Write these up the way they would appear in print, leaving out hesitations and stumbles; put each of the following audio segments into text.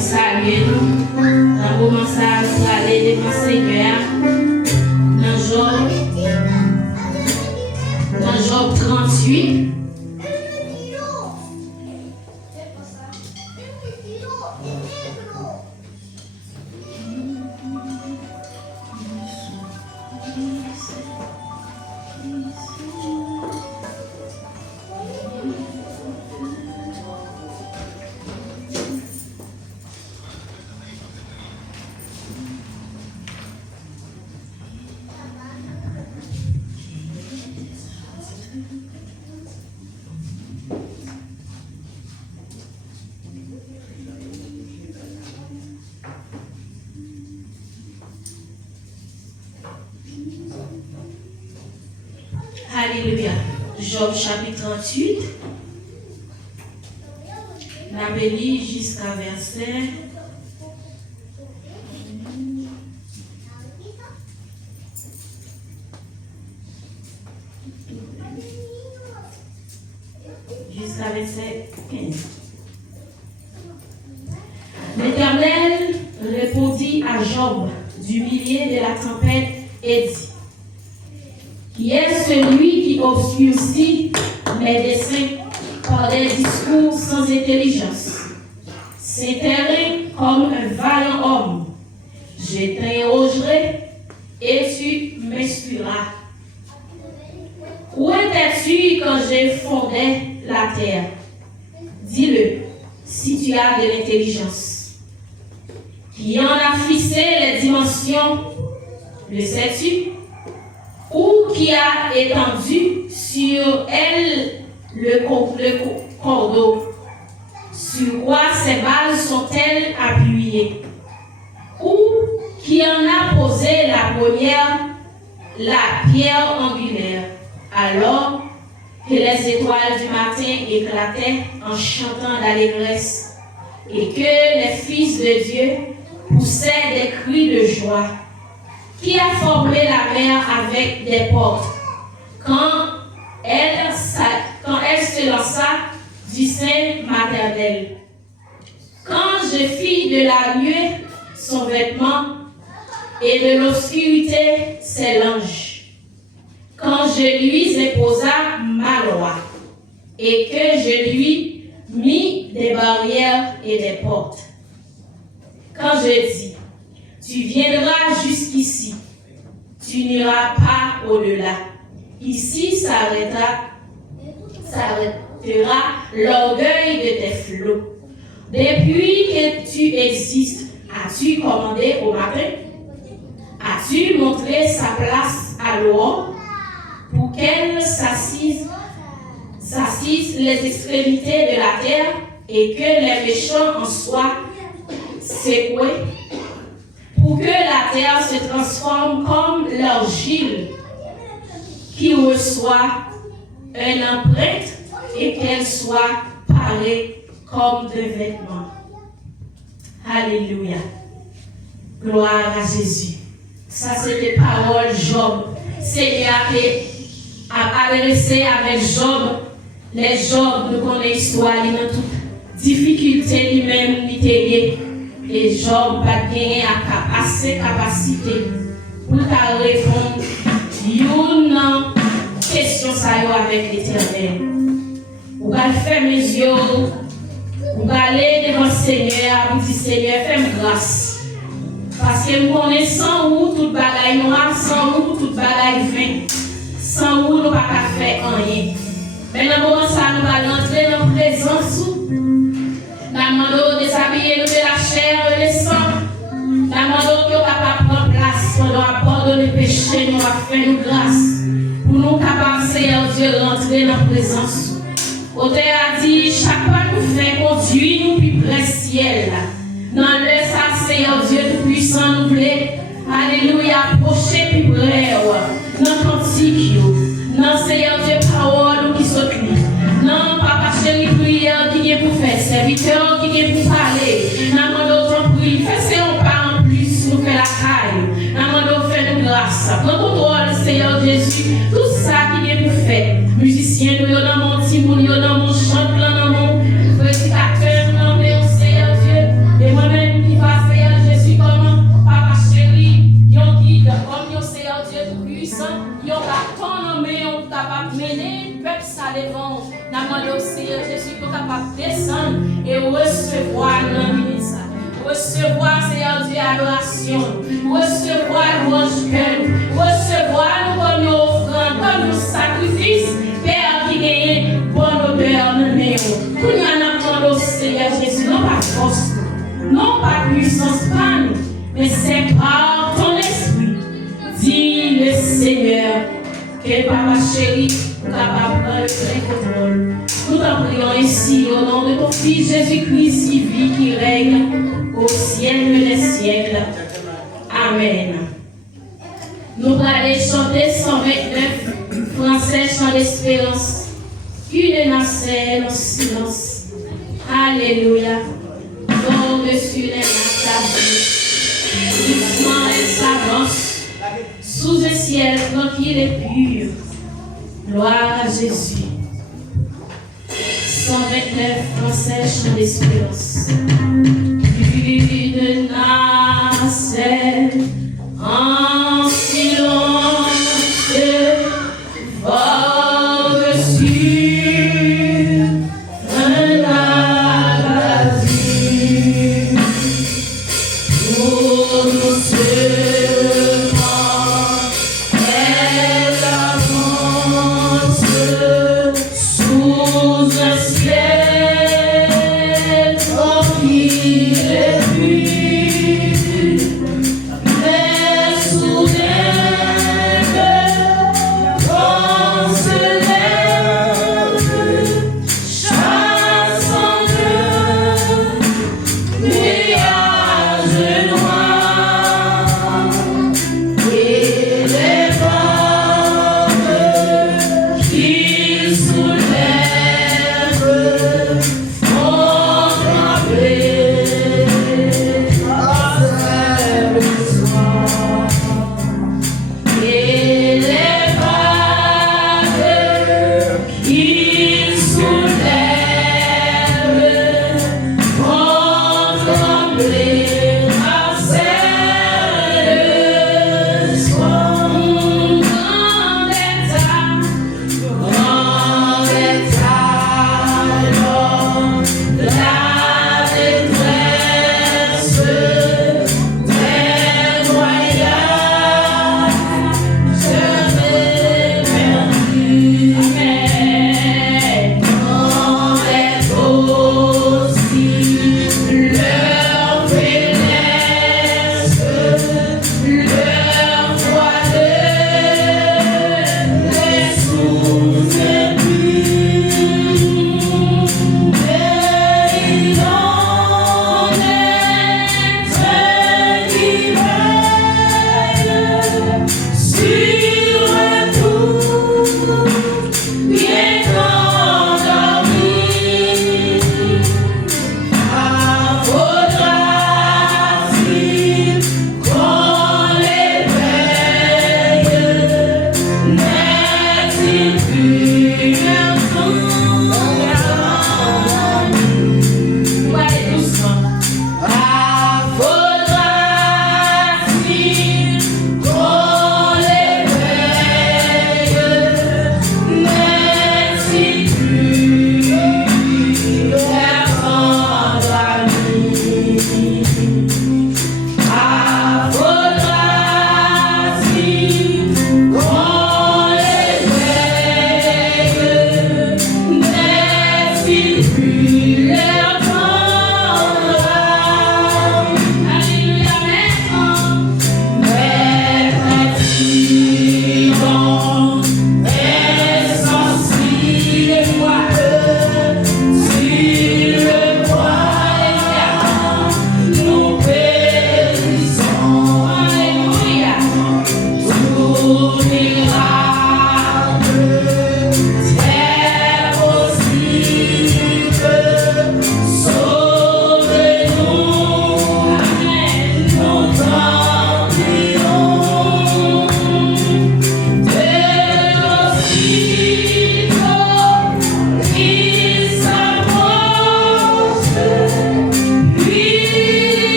saluer nous. Dans le moment ça, nous allons aller devant le Seigneur. Dans Job 38. Alléluia. Job chapitre 38. La bélie jusqu'à verset. Jusqu'à verset 15. L'Éternel répondit à Job du milieu de la tempête et dit: qui est celui qui obscurcit mes desseins par des discours sans intelligence, s'éterrer comme un vaillant homme. Je t'interrogerai et tu m'excuseras. Où étais-tu quand j'ai fondé la terre? Dis-le, si tu as de l'intelligence. Qui en a fixé les dimensions? Le sais-tu? Ou qui a étendu sur elle le cordeau? Sur quoi ces bases sont-elles appuyées? Ou qui en a posé la pierre angulaire, alors que les étoiles du matin éclataient en chantant d'allégresse et que les fils de Dieu poussaient des cris de joie? Qui a formé la mer avec des portes quand elle se lança du sein maternel? Quand je fis de la nuée son vêtement et de l'obscurité ses langes, quand je lui imposa ma loi et que je lui mis des barrières et des portes, quand je dis: tu viendras jusqu'ici, tu n'iras pas au-delà. Ici s'arrêtera l'orgueil de tes flots. Depuis que tu existes, as-tu commandé au matin? As-tu montré sa place à l'aurore pour qu'elle s'assise les extrémités de la terre et que les méchants en soient secoués? Pour que la terre se transforme comme l'argile qui reçoit une empreinte et qu'elle soit parée comme de vêtements. Alléluia. Gloire à Jésus. Ça, c'est les paroles Job. Seigneur a adressé avec Job. Les Job, nous connaissons l'histoire, il a toute difficulté lui-même, il était. Et Job va gagner assez capacité pour répondre à une question avec l'Éternel. Vous allez faire mes yeux, vous allez devant le Seigneur, vous dites: Seigneur, fais-moi grâce. Parce que nous connaissons sans vous toute bagaille noire, sans vous toute bagaille vain. Sans vous, nous ne pouvons pas faire rien. Mais dans le moment ça, nous allons entrer dans la présence. Nous demandons de déshabiller nous de la chair et le sang. Nous demandons que nous puissions prendre place pendant pardonner le péché, nous va faire nous grâce. Pour nous capables, Seigneur Dieu, rentrer dans la présence. Auteur a dit: chaque fois que nous faisons, conduit nous plus près ciel. Dans le ça, Seigneur Dieu tout-puissant, nous voulons, alléluia, approcher plus près. Dans cantique, dans Seigneur Dieu, parole qui sont clés. Non, papa chéri, prière qui est pour faire, serviteur qui est pour parler. N'amando ton prière, fais un pas en plus, nous fait la caille. N'amando fait nous grâce. Prends contrôle, Seigneur Jésus, tout ça qui est pour faire. Musicien, nous dans mon timoun, dans mon chant, dans mon prédicateur, dans mon Seigneur Dieu. Et moi-même, recevoir, Seigneur Dieu, adoration, recevoir louange cœur, recevoir nous comme nos offrandes, comme nos sacrifices, Père qui gagne bon odeur dans nous. Qu'on y en a demandé, Seigneur Jésus, non pas force, non pas puissance, pas nous, mais c'est par ton esprit. Dis le Seigneur, que Papa chéri, capable de prendre contrôle. Nous t'en prions ici au nom de ton Fils Jésus-Christ qui vit, qui règne au siècle des siècles. Amen. Nous allons chanter 129 français chant d'espérance. Une nacelle en silence. Alléluia. Par-dessus les nacelles, doucement elle s'avance sous un ciel tranquille et pur. Gloire à Jésus. 129 français chant d'espérance. Une nacelle en silence, par-dessus un abasi, pour nous seulement elle avance sous un ciel tranquille.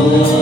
Yes.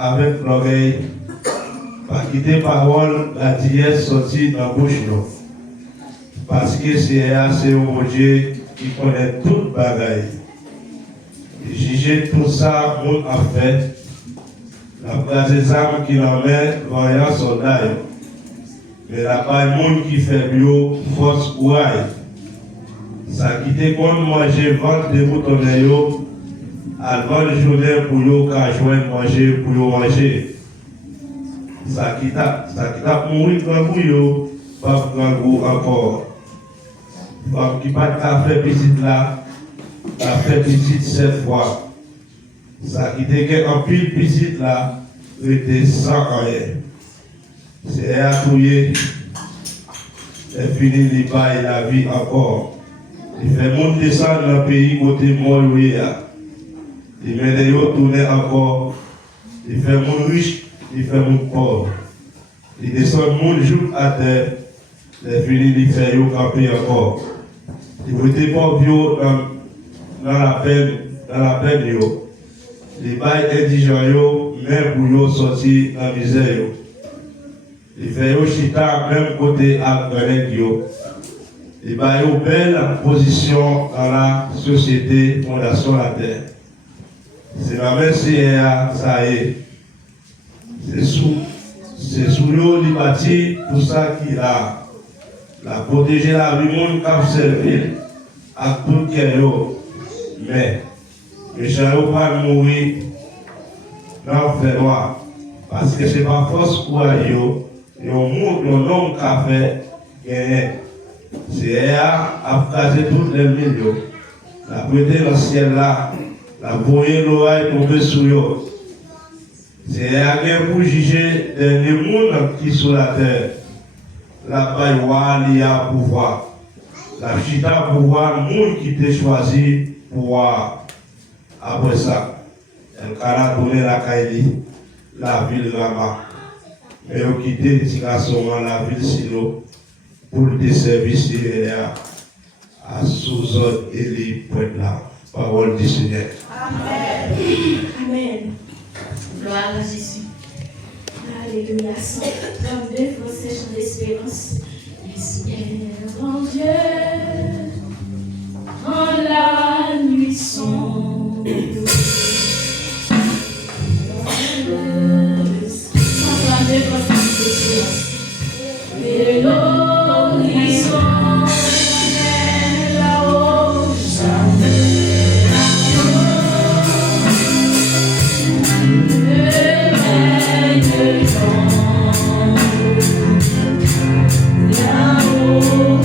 Avec l'oreille, pas quitter parole, la dièse sortie dans la bouche. Parce que c'est un Dieu qui connaît toute bagaille. Et juger tout ça, mon a fait. La place des âmes qui l'emmène, voyant son âme. Mais la pas monde qui fait bio, force courage. Ça quitte qu'on manger, vendre des moutons avant le journée pour yo qu'à joindre manger pour yo manger. Ça quitte mourir grand yo, pas grand goût encore. Femme qui pas de café petite là, café petite 7 fois. Ça quitte qu'un pile petite là, était sans rien. C'est à touiller, et fini les bails la vie encore. Il fait monde descendre dans le pays côté mort. Il met les tourner encore. Il fait mon riche, il fait mon pauvre. Il descend mon jour à terre. Les finis, il fait yo camper encore. Il vous dépend dans la peine yo. Les bails indigents yo, même pour yo sortir dans la misère yo. Il fait yo chita même côté à Grenade yo. Il va yo belle position dans la société, fondation la terre. C'est la même CA, ça y est. C'est sous l'eau du bâti, tout ça qui a la protéger la vie, monde qui a servi à tout qui est là. Mais, les gens ne pas mourir dans le fait noir. Parce que ce n'est pas force pour eux. Et on montre un homme qui a fait gagner. C'est à caser toutes les millions. La prêter dans le ciel là. La voyer l'oreille tomber sur eux. C'est à pour juger les mondes qui sont sur la terre. La baïwa, il y a pouvoir. La chita pouvoir, le monde qui t'a choisi pouvoir. Après ça, elle a donné la Kaili, la ville Rama. Et on quitté directement la ville Silo pour des services à sous-ordre et les poètes là. Parole du Seigneur. Amen. Amen. Gloire à Jésus. Alléluia. 132, français, chant d'espérance. Espère en Dieu, en la nuit sombre. 132, français, d'espérance. Et l'horizon est là-haut, jamais. Là-haut,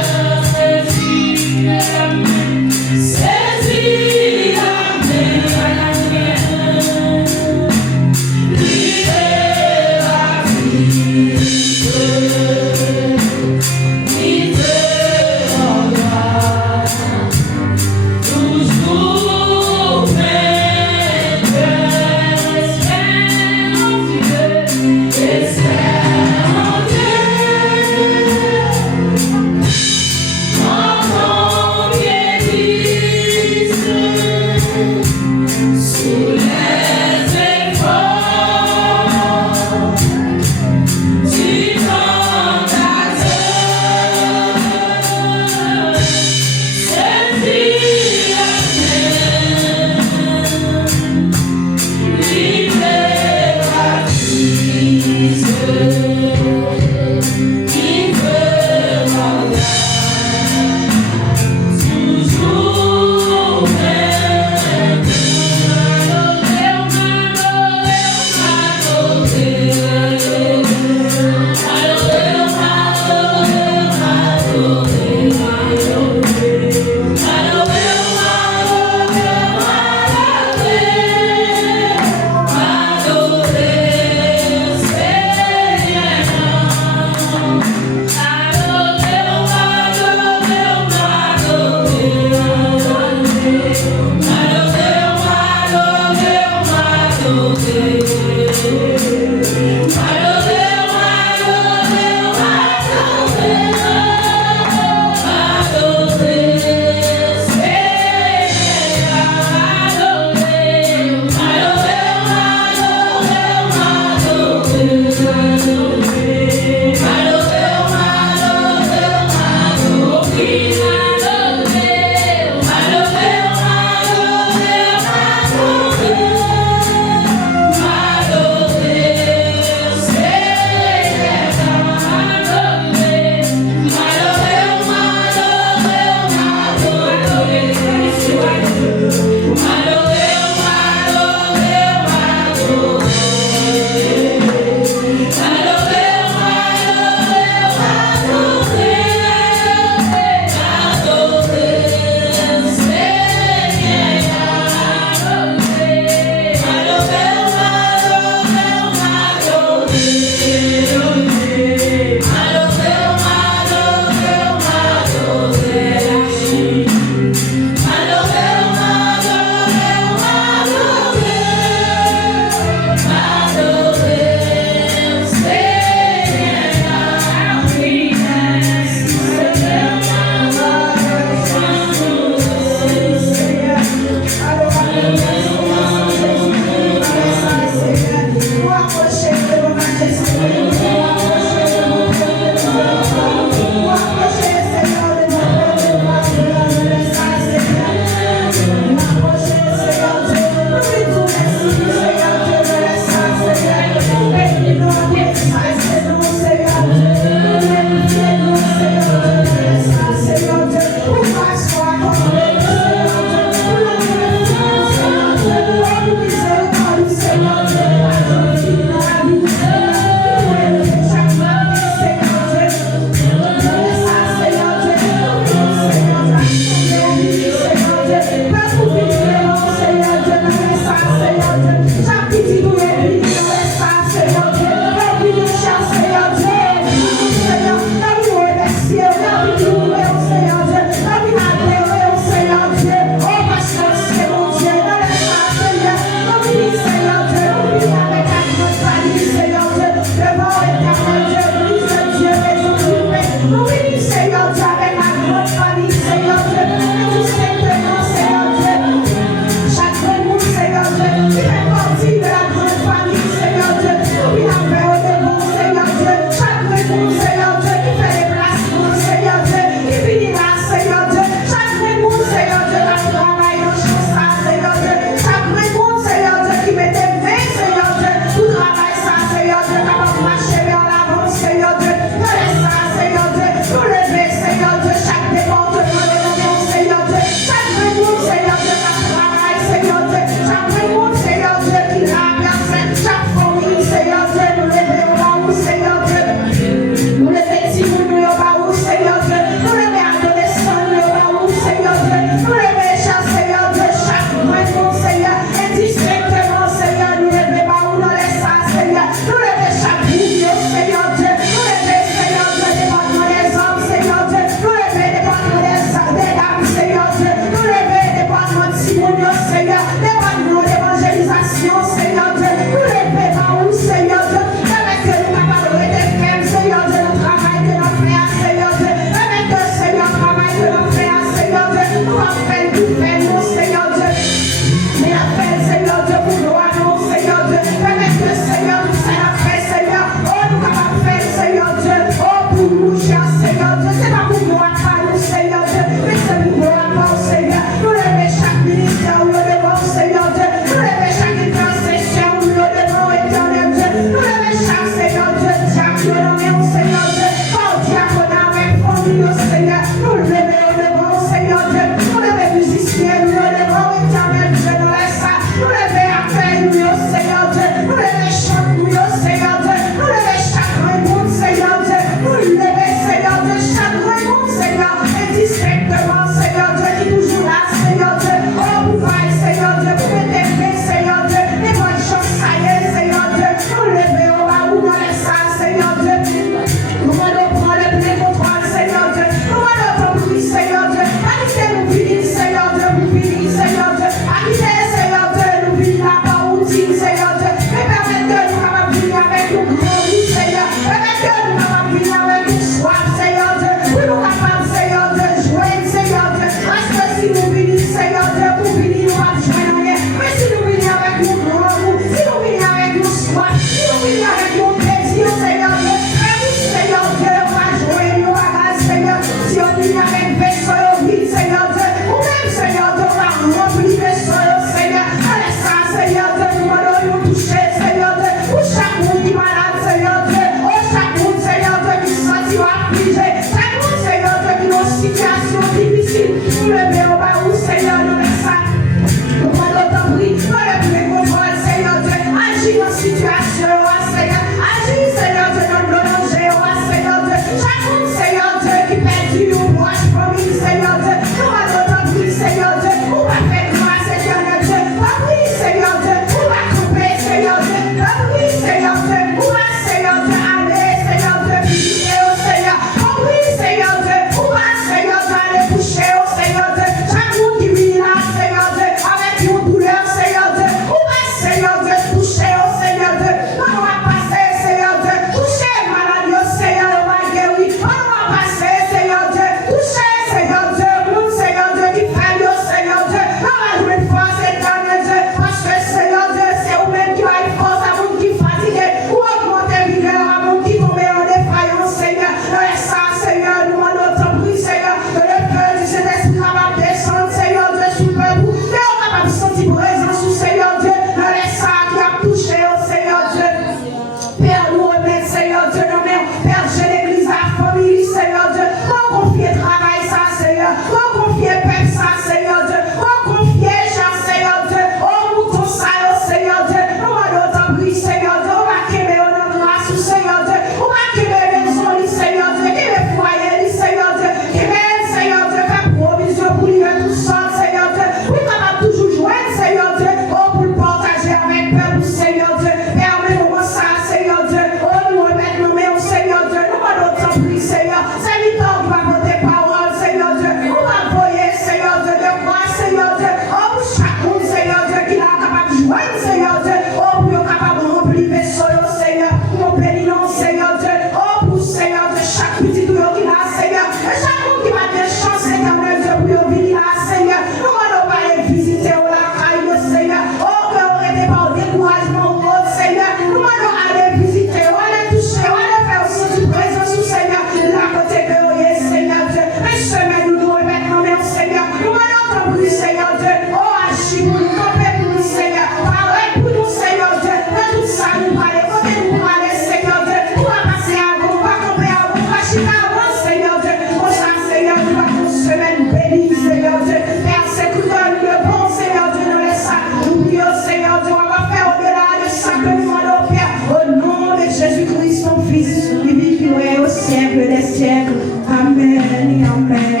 Seigneur. C'est du temps pour apporter parole, Seigneur Dieu. On va voyer, Seigneur Dieu, de quoi, Seigneur Dieu. Oh, pour chaque monde, Seigneur Dieu, qui est capable de joindre, Seigneur Dieu. Oh, pour être capable de remplir les vaisseaux, Seigneur. Mon péninon, Seigneur Dieu. Oh, pour Seigneur Dieu, chaque petit tuyau qui a, Seigneur. Et chaque monde qui va te chance, Seigneur Dieu, pour venir là, Seigneur. Nous allons pas aller visiter au la caille, Seigneur. Oh, que on n'était pas au découragement, oh, Seigneur. Nous allons aller visiter, on va aller toucher, on va aller faire aussi du présence, Seigneur. La côté que vous êtes, Seigneur Dieu. Mais semaine, nous nous remettons, même, Seigneur. Nous allons entendre, Seigneur Dieu. Oh, agis pour nous, camper pour nous, Seigneur. Parole pour nous, Seigneur Dieu. Dans tout ça, nous allons, côté nous allons, Seigneur Dieu. Nous allons passer avant, on va camper avant, on va chier avant, Seigneur Dieu. Pour ça, Seigneur, nous allons une semaine bénie, Seigneur Dieu. Persécuteur, le bon Seigneur Dieu, nous laisse ça. Nous prions, Seigneur Dieu, on va faire au-delà de ça que nous demandons, Père. Au nom de Jésus-Christ, ton Fils, qui vit, qui règne au siècle des siècles. Amen et amen.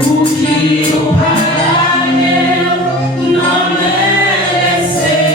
Pour qui nous parler, non mais laisser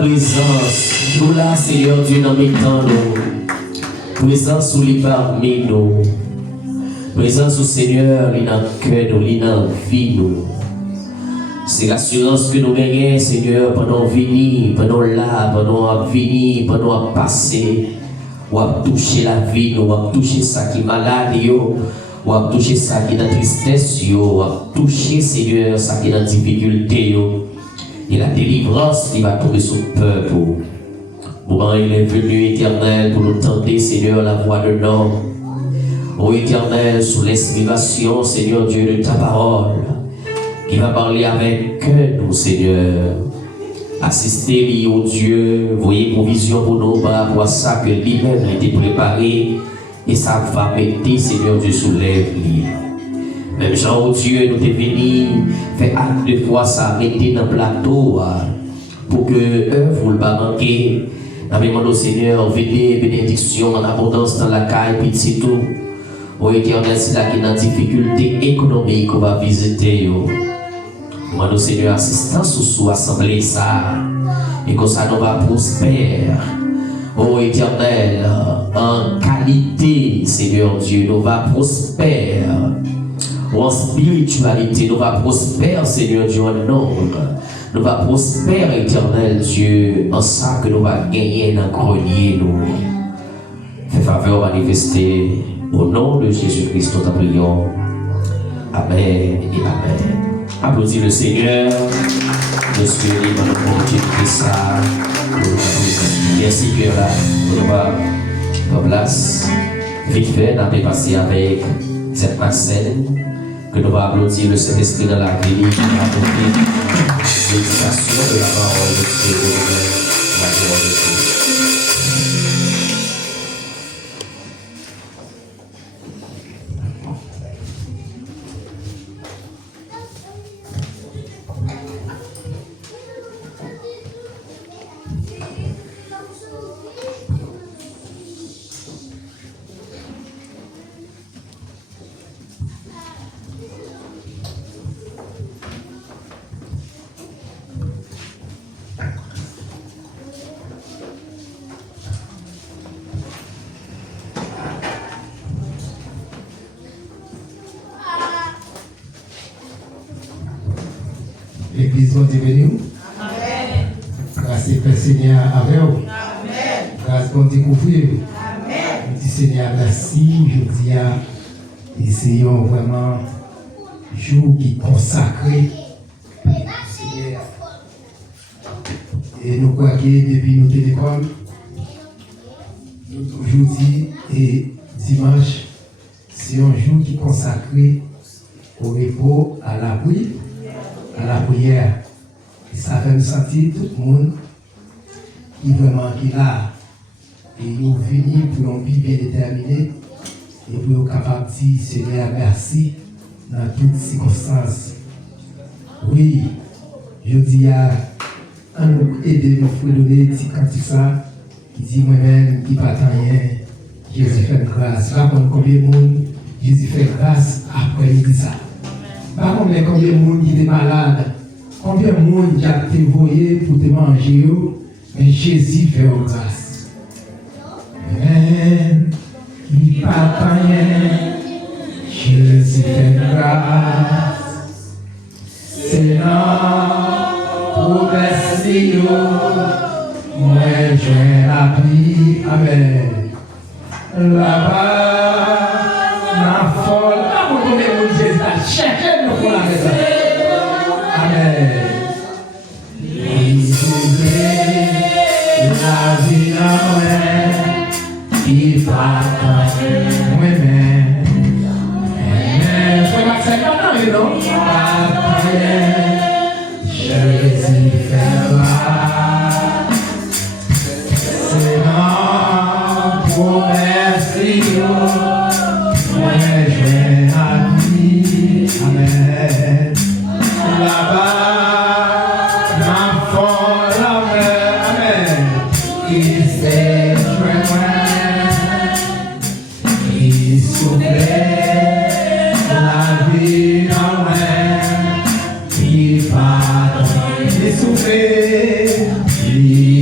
présence. Nous là, Seigneur Dieu, dans mes temps, nous. Présence sous les parmi nous. Présence au Seigneur, il dans le cœur, nous, il dans la vie, nous. C'est l'assurance que nous gagnons, Seigneur, pendant venir, pendant là, pendant venir, pendant passer. Ou à toucher la vie, ou à toucher ça qui est malade, ou à toucher ça qui est dans la tristesse, ou à toucher, Seigneur, ça qui est dans la difficulté. Et la délivrance qui va tomber sur le peuple. Moment il est venu, Éternel, pour nous tenter, Seigneur, la voix de l'homme. Ô Éternel, sous l'inspiration, Seigneur Dieu, de ta parole, qui va parler avec nous, Seigneur. Assister au Dieu, voyez provision pour nous par rapport à ça que lui-même a été préparé et ça va mettre, Seigneur Dieu, soulève-lui. Même Jean au Dieu, nous t'es venu faire acte de foi, ça mettez dans le plateau pour que œuvre ne pas manquer. Nous au Seigneur, venez bénédiction en abondance dans la caille, puis c'est tout. Ô Éternel, c'est là qu'il y a une difficulté économique qu'on va visiter. Demande au Seigneur assistance sous assemblée ça et que ça nous va prospérer. Oh Éternel, en qualité, Seigneur Dieu, nous va prospérer. En spiritualité, nous va prospérer, Seigneur Dieu, en nombre. Nous va prospérer, Éternel Dieu, en ça que nous va gagner dans le grenier, nous. Fais faveur manifester au nom de Jésus-Christ, nous prions. Amen et Amen. Applaudis le Seigneur. Monsieur, il va nous montrer ça. Merci que là, on va en place. Vite fait, on a passé avec cette scène que nous va applaudir le Saint-Esprit dans la vie qui va apporter l'éducation de la parole de Dieu. La gloire de Dieu. L'église va devenir. Grâce au Seigneur avec vous. Grâce pour découvrir. Amen. Je dis Seigneur, merci. Je dis à essayons vraiment jour qui consacré. Seigneur. Et nous croyons que depuis nos téléphones, nous toujours dit et dimanche, c'est un jour qui est consacré au repos, à l'abri, à la prière. Et ça fait nous sentir tout le monde qui vraiment qui est là. Et nous venons pour une vie bien déterminée et pour être capable de dire Seigneur merci dans toutes circonstances. Oui, je dis à nous aider, nous faut donner petit cantique ça qui dit moi-même qui pas rien, Jésus fait grâce. Là, combien de monde Jésus fait grâce après il dit ça. Par contre, combien de monde qui est malade, combien de monde qui a été voyé pour te manger, mais Jésus fait grâce. Même qui pas rien, Jésus fait grâce. C'est là pour merci, moi je vais la vie. Amen. Là-bas, la folle, là vous tombez pour Jésus, cherchez nous pour la maison. Amen. La vie à moi, qui va moi-même. Je vais m'accepter maintenant, non? Jésus fait grâce. C'est ma promesse, moi je vais la vie. Amen. Là-bas, ma folle, amen. Il s'est joint, il soufflait la vie en moi, il va il soufflait, il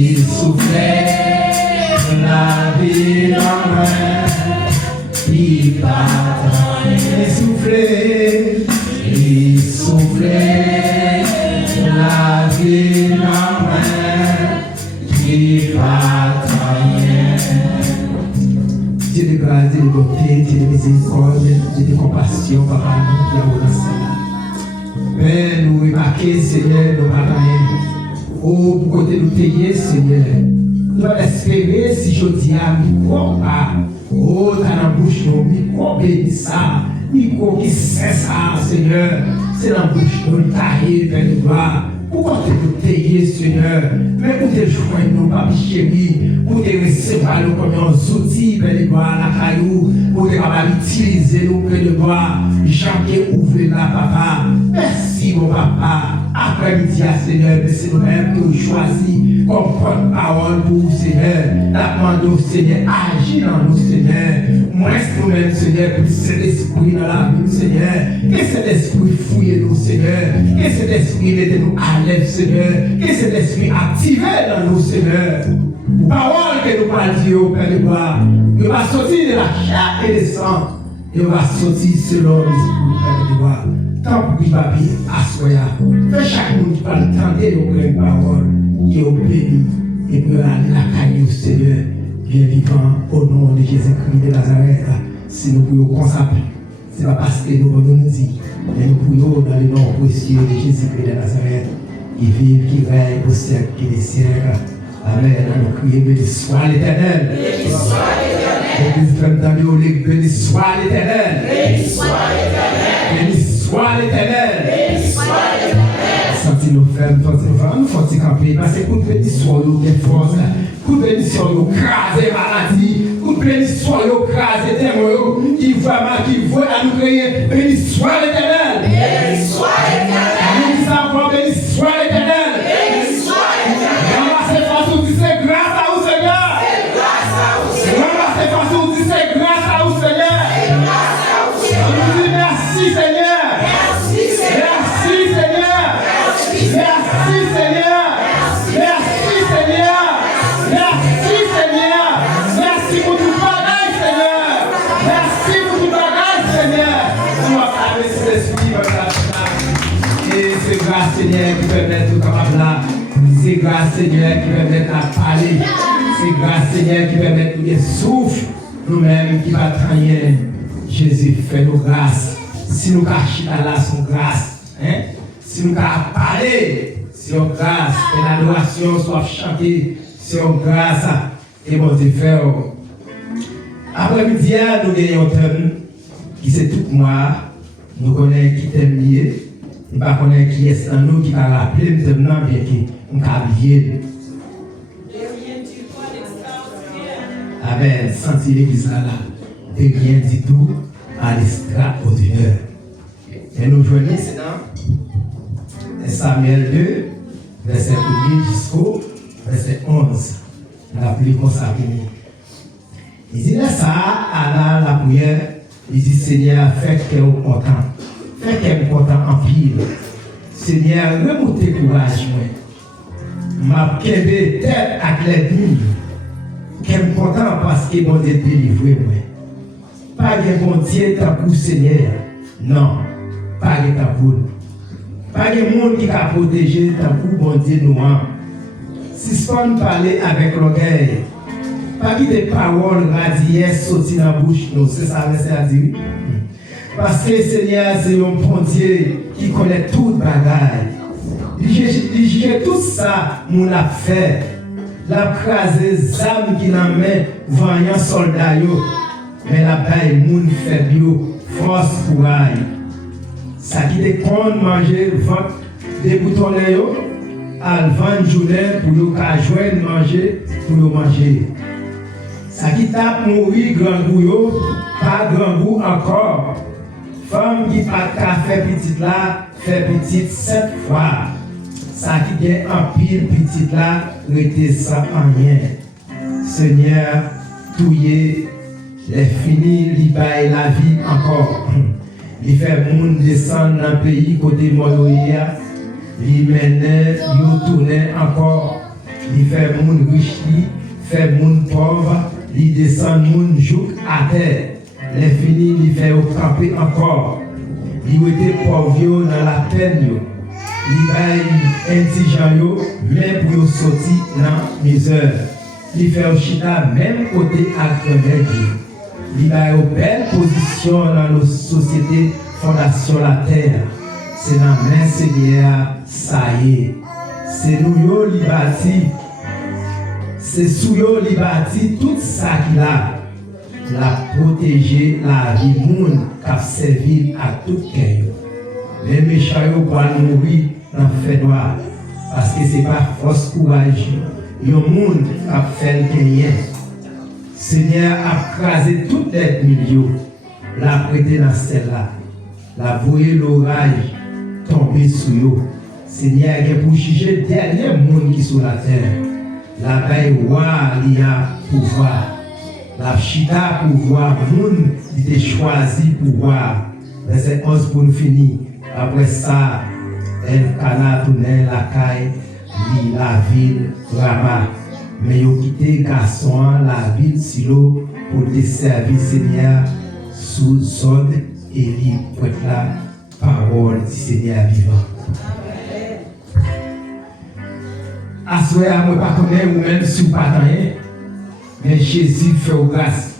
souffler, la vie en moi, qui va Dieu de grâce, Dieu de bonté, Dieu de miséricorde, Dieu de compassion, Papa, nous qui avons lancé. Père, nous remarquons, Seigneur, nos parents. Oh, pour côté nous payer, Seigneur. Nous allons espérer si je dis à micro pas. Oh, dans la bouche, nous, micro béni ça. Micro qui sait ça, Seigneur. C'est dans la bouche, nous, tailler, Père de gloire. Pourquoi tu nous payer, Seigneur? Mais pour te joindre, nous, Papi chéri, pour te recevoir nous comme un outil, Père de gloire, la caillou, pour te capable d'utiliser nous, Père de gloire. Jamais ouvrir là, Papa. Merci, mon Papa. Après-midi, Seigneur, c'est nous-mêmes qui nous choisis comme porte-parole pour vous, Seigneur. La demande, Seigneur, agis dans nous, Seigneur. Moi, nous-mêmes, Seigneur, pour cet esprit dans la vie, Seigneur. Que cet esprit fouille nous, Seigneur. Que cet esprit mette nous à l'aise, Seigneur. Que cet esprit active dans nous, Seigneur. Parole que nous parlions, Père de gloire. Il va sortir de la chair et du sang. Il va sortir selon l'esprit, Père de gloire. Tant pis, papi, assoya. Fais chaque monde qui parle, tenter nos pleines paroles, qui est au béni, et pour aller la caille au Seigneur, bien vivant, au nom de Jésus-Christ de Nazareth. Si nous pouvons consacrer, ce n'est pas parce que nous nous dit, mais nous pouvons dans le nom précieux de Jésus-Christ de Nazareth, qui vive, qui règne au siècle et des siècles. Amen. Nous crions, béni soit l'Éternel. Béni soit l'Éternel. Béni soit l'Éternel. Béni soit l'Éternel. Béni soit l'Éternel. Béni soit l'Éternel. Senti nos femmes, nous faisons camper. Parce que pour béni soit nous des forces. Pour béni soit nous craser maladie. Pour béni soit nous craser démons. Qui vraiment, qui veut à nous créer. Béni soit l'Éternel. Béni soit l'Éternel. Nous savons béni soit l'Éternel. Béni soit l'Éternel. C'est grâce à vous, Seigneur. C'est grâce à vous, Seigneur. C'est grâce à vous, c'est grâce à vous, Seigneur. C'est grâce à vous, Seigneur. On nous dit merci, Seigneur. Merci, Seigneur. Merci, Seigneur. Merci, Seigneur. Merci, Seigneur. Merci, Seigneur. Merci pour tout bagage, Seigneur. Merci pour tout bagage, Seigneur. On va parler de cet esprit, et c'est grâce, Seigneur, qui permet tout capable là. C'est grâce, Seigneur, qui permet à parler. C'est grâce, Seigneur, qui permet de nous souffle. Nous-mêmes qui va trahir. Jésus fait nos grâces. Si nous cachons là, son grâce. Hein? Si nous parler, c'est une grâce. Et l'adoration soit chantée, c'est une grâce. Et mon Dieu fait. Après-midi, nous gagnons un thème qui c'est tout moi. Nous connaissons qui t'aime lié. Et pas connaître qui est en nous qui va rappeler maintenant bien qui nous a oublié. Amen. Senti l'église là. De rien du tout à l'extraordinaire. Et nous joignons dans Samuel 2, verset 1 jusqu'au verset 11. La plus consacrée. Il dit là ça, à la prière, il dit Seigneur, fais qu'elle est content. Fais qu'elle est content en pile. Seigneur, remontez courage, moi. Ma kebe tête à clé nuit. Qu'elle est content parce que bon Dieu délivré, moi. Pas de bon Dieu t'as pour Seigneur. Non, pas de ta pour. Pas de monde qui t'a protégé t'as pour bon Dieu noir. Si ce qu'on parler avec l'orgueil, pas que des paroles radiées sorties dans la bouche, non, c'est ça, c'est à dire. Parce que Seigneur, c'est un bon Dieu qui connaît tout le bagage. Il gère tout ça, mon l'a fait. La crasé les âmes qui n'en met, voyant soldats, mais la baille, moun faible, force courage. Ça qui te compte manger, vendre des boutons, à vendre journée pour nous joindre manger, pour nous manger. Ça qui tape mourir grand goût, pas grand goût encore. Femme qui pas fait petite là, fait petite 7 fois. Ça qui gagne en pile petite là, rete sans rien. Seigneur, touyer, les fini, li baille la vie encore. Il fait moun descendre dans le pays côté Monoïa. Il mène, il tourne encore. Il fait moun riche, fait moun pauvre. Il descend moun jouk à terre. L'infini lui fait camper encore. Il était pauvre dans la peine. Il va indigent, même pour sortir dans la misère. Il fait chita même côté à Grenoble. Il va aux belles positions dans nos sociétés, fondation la terre. C'est dans la main Seigneur, ça y est. C'est nous qui bâti. C'est sous nous qui bâti tout ça qu'il a. La protéger la vie monde qui a servi à tout cœur. Les méchants vont mourir dans le fait noir. Parce que ce n'est pas force courage. Il y a un monde qui a fait le gagner. Seigneur a crasé toute les milieux. La prêté dans celle-là. La voyer l'orage tomber sur eux. Seigneur a pour juger le dernier monde qui est sur la terre. La veille, il y a pouvoir. La chita pouvoir, monde qui était choisi pouvoir. Verset 11 pour nous finir. Après ça, elle cana tourner la caille, la ville, Rama. Mais ils quitté garçon, la ville, silo, pour te servir Seigneur sous zone et libre pour la parole du Seigneur vivant. Assoyez à moi, pas connaître ou même si vous pas rien. Mais Jésus fait grâce.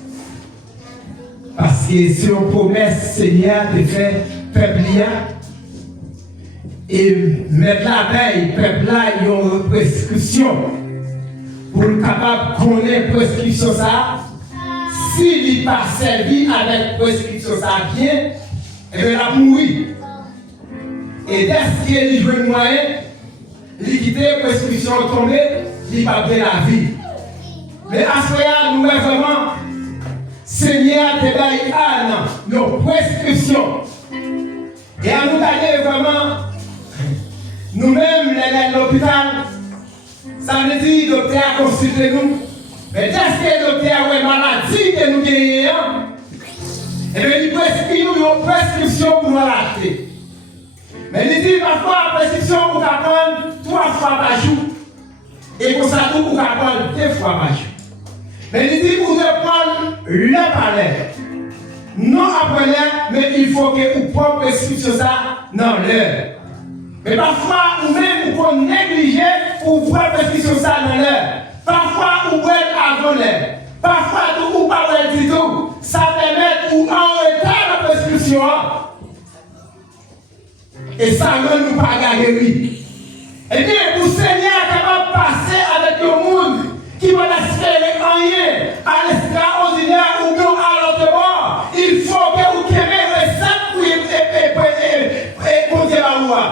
Parce que c'est une promesse, Seigneur, de faire peuple et mettre la veille, peuple là, il y a une prescription. Pour être capable de connaître la prescription, ça, s'il n'est pas servi avec la prescription, ça bien, et bien la mourir. Et dès qu'il joue le moyen, il quitte la prescription tomber, il va bien la vie. Mais à ce moment-là, nous vraiment, Seigneur, te donne nos prescriptions. Et à nous donner vraiment, nous-mêmes, les l'hôpital, ça veut dire que le docteur a consulté nous. Mais est-ce que le docteur a une maladie que nous gagnons? Et bien, il prescrit nous une prescription pour maladie. Mais il dit parfois, la prescription pour prendre 3 fois par jour. Et pour ça, pour prendre 2 fois par jour. Mais il dit pour ne prendre le palais. Non après l'heure, mais il faut que vous preniez prescription ça dans l'heure. Mais parfois, ou même vous pouvez négliger ou prendre prescription ça dans l'heure. Parfois, vous pouvez avant l'heure. Parfois, vous ne pouvez pas du tout. Ça permet ou en retard la prescription. Et ça ne nous pas gagner. Eh bien, pour Seigneur capable de passer avec le monde qui va espérer rien à l'extraordinaire ou non à l'autre bord, il faut que vous aimiez le sang pour Dieu la loi.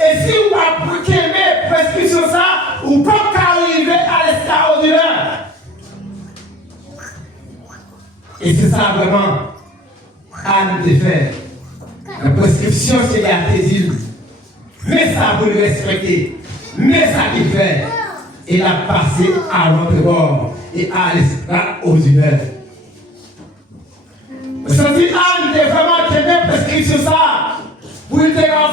Et si vous aimez prescription ça, vous ne pouvez pas arriver à l'extraordinaire. Et c'est ça vraiment à nous de faire. La prescription, c'est la désir. Mais ça, vous le respectez. Mais ça qui fait. Et la passer à l'autre bord et à l'extraordinaire. Ça dit, Anne, c'est vraiment que même prescription ça. Pour te faire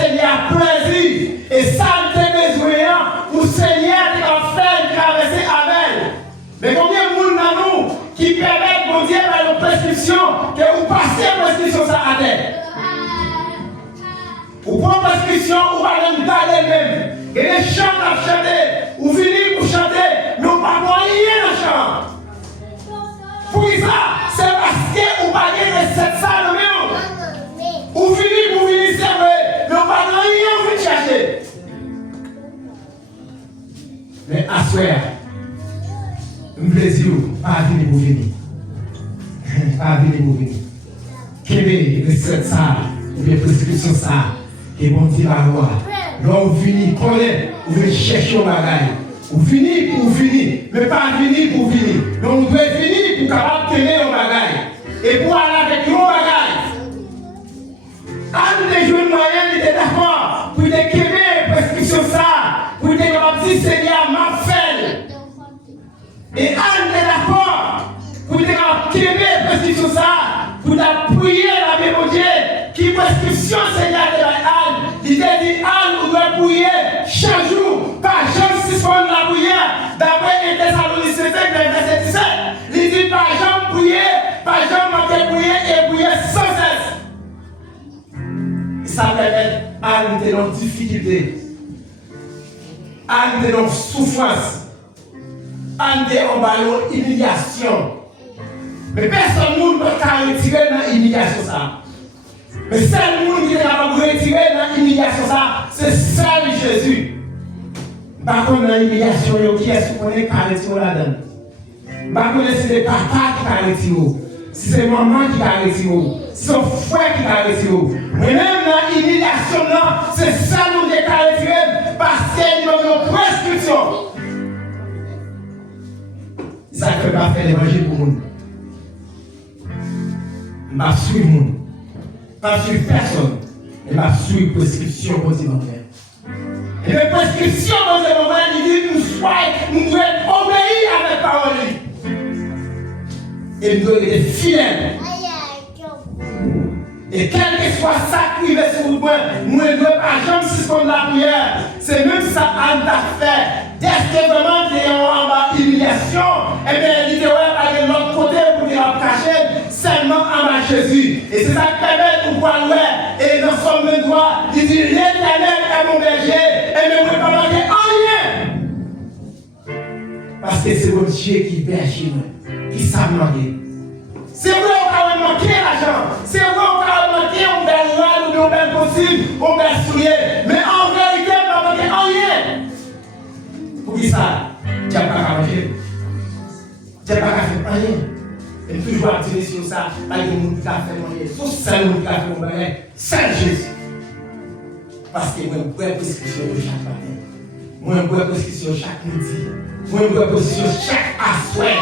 Seigneur plaisir. Et ça, te besoin pour Seigneur te faire traverser avec. Mais combien de monde dans nous qui permettent, mon Dieu, par nos prescriptions, que vous passez la prescription ça à terre? Ou pour prescription, ou allez d'aller même. Et les chants à chanter, ou venir pour chanter, mais on pas moyen à chanter. Pour ça, c'est parce que vous pas gagner cette salle même. Ou venir pour venir servir, mais on pas rien pour chercher. Mais à soir, un plaisir, pas venir pour venir. Pas venir pour venir. Quelle est cette salle, ou les prescriptions ça? Et bon Dieu la loi. Là, vous venez, connaître, vous venez chercher au bagage. Vous venez pour venir, mais pas venir pour venir. Donc, vous devez venir pour capable tenir au bagage. Et pour aller avec nos bagages. Un des jeunes moyens, il était d'accord pour déquémer prescription ça, pour être capable de dire Seigneur, m'a fait. Et un est d'accord pour être capable de déquémer prescription ça, pour prier la même Dieu, qui prescription Seigneur de la Anne. Il dit Anne, vous devez prier chaque jour, pas jamais suspendre la prière. D'après 1 Thessaloniciens 5, verset 17, il dit pas jamais prier, pas jamais dans difficulté. Anne est dans souffrance. Anne est en ballon humiliation. Mais personne ne peut retirer dans l'humiliation ça. Mais seul monde qui est capable de retirer dans l'humiliation ça, c'est seul Jésus. Par contre, dans l'humiliation, qui est-ce qu'on est carrément là-dedans? Par contre, si c'est papa qui a retiré, si c'est maman qui a retiré, si c'est son frère qui a retiré. Mais même dans l'humiliation, c'est ça nous qui a retiré parce qu'il y a une prescription. Ça ne peut pas faire l'évangile pour nous. Je ne vais pas suivre le monde. Pas suivre personne. Je vais suivre la prescription pour dire et la prescription pour dire il dit nous devons obéir à la parole. Et nous devons être fidèles. Et quel que soit ça qui est sur moi, nous ne devons pas jamais suspendre la prière. C'est même ça Anne t'a fait. Dès que vraiment tu es en humiliation, eh bien, il dit ouais, aller de l'autre côté pour dire cacher seulement en bas Jésus. Et c'est ça qui permet de pouvoir le et dans son même droit, il dit l'Éternel est mon berger et ne peut pas manquer en rien. Parce que c'est votre Dieu qui berge nous, qui savent manquer. C'est vrai qu'on va manquer l'argent, c'est vrai qu'on va manquer on belle loi, ou on belle possible, on belle soulier, mais en vérité on va manquer en rien. Pour qui ça? Tu n'as pas manger. Tu n'as pas faire rien. Et toujours attirer sur ça, pas de monde qui a fait manger. Tout seul monde qui a fait manger, seul Jésus. Parce que moi, je bois prescription chaque matin. Moi, je bois prescription chaque midi. Moi, je bois prescription chaque soir.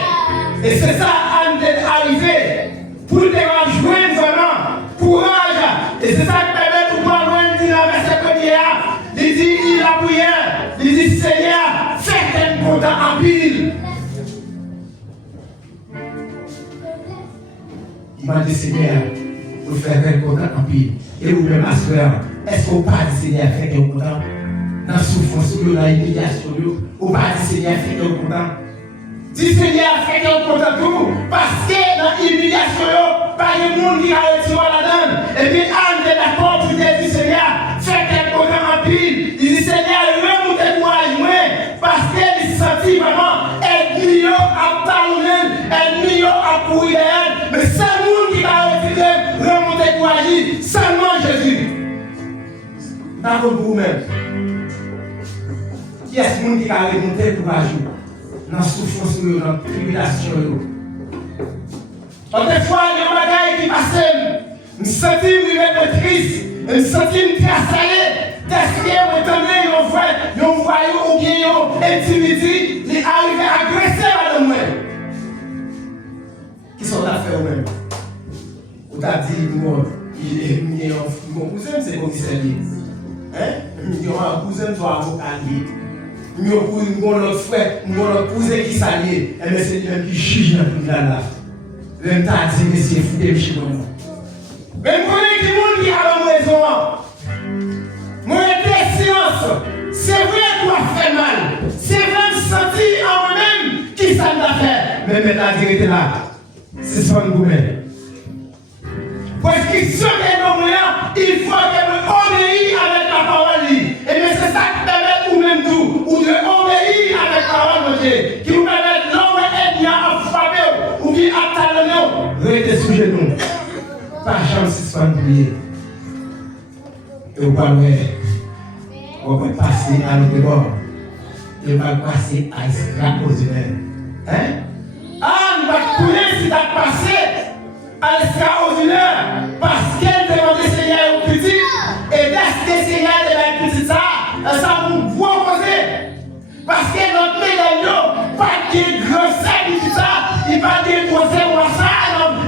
Et c'est ça, Anne est arrivée. Pour te rejoindre vraiment, courage. Et c'est ça qui permet de pouvoir rejoindre dans le verset premier. Il dit, il a prié. Il dit, Seigneur, fais-le content en pile. Il m'a dit, Seigneur, vous faites content en pile. Et vous-même, ma soeur, est-ce qu'on parle du Seigneur, faites content? Dans la souffrance, dans l'humiliation, ou pas du Seigneur, faites content? Dis Seigneur, faites content tout. Parce que dans l'humiliation, pas de monde qui a retiré là-dedans. Et puis, Anne est d'accord pour dire, Seigneur, faites content en pile. Il dit, Seigneur, remontez moi, parce qu'elle est sentie vraiment, elle est mieux à parler, elle est mieux à courir d'elle. Mais c'est le monde qui va retiré, remontez courage, seulement Jésus. Par contre, vous-même, qui est ce monde qui va remonter courage dans la souffrance, dans la tribulation? Autrefois, il y a un bagage qui passait, je me sentis triste, je me sentis tracé. Est-ce que vous entendez, vous voyez ou bien vous intimidez, ils arrivent à agresser à nous. Qui sont là faire vous-même? Vous avez dit, mon cousin, c'est comme ça. Mon cousin, soit avocat. Mon autre frère, mon autre cousin qui s'allie, et c'est lui qui juge dans tout là. Même t'as dit, mais c'est fou de chez moi. Mais vous connaissez qui monde qui a raison. Moi, j'ai silence. C'est vrai qu'on a fait mal. C'est vrai que je sentis en moi-même qui ça m'a fait. Mais maintenant, la vérité là, c'est ça que vous-même. Parce que ce que nous avons, il faut que nous obéissions avec la parole. Et bien, c'est ça qui permet vous-même tout, ou de obéir avec la parole de Dieu, qui vous permet de l'envoyer à frapper ou bien à talonner. Restez sous genoux. Pas jamais suspendre prier. Et vous parlez, on va passer à l'autre bord. Et on va passer à l'extraordinaire. Hein? Ah, on va couler si tu as passé à l'extraordinaire. Parce qu'elle demandait Seigneur au petit. Et dès que Seigneur devait petit ça vous proposer. Parce que notre médaillon, pas de grand sac, ça, il va dire qu'on sait moi ça,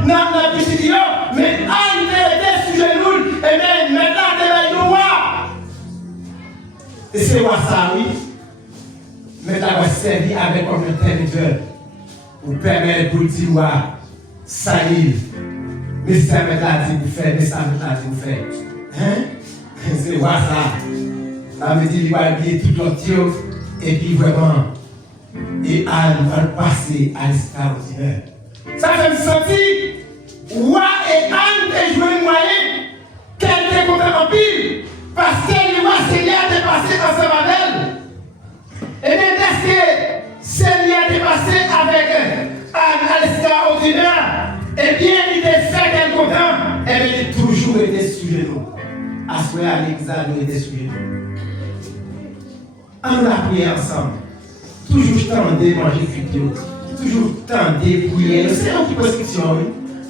dans le petit mais en était sous genoux, et bien maintenant, il va voir. Et c'est moi ça, oui. Maintenant, on va servir avec un intermédiaire pour permettre pour dire, ça y est. Mais ça me l'a dit, vous faites, mais ça me l'a dit, vous faites. Hein? C'est moi ça. Ça veut dire qu'il va oublier tout l'autre, et puis vraiment, et Anne va passer à l'extraordinaire. Ça fait me sentir, et Anne est joué moyen, qu'elle était contente en pile, Parce que le Seigneur est passé ensemble avec elle. Et bien, est-ce que le Seigneur est passé avec à l'extraordinaire? Eh bien, il est fait qu'elle content. Eh bien, il a toujours été sous nous. À ce moment-là, l'examen était sous nous. On a prié ensemble. Toujours tendez manger cuite. Toujours tendez prier. C'est une prescription.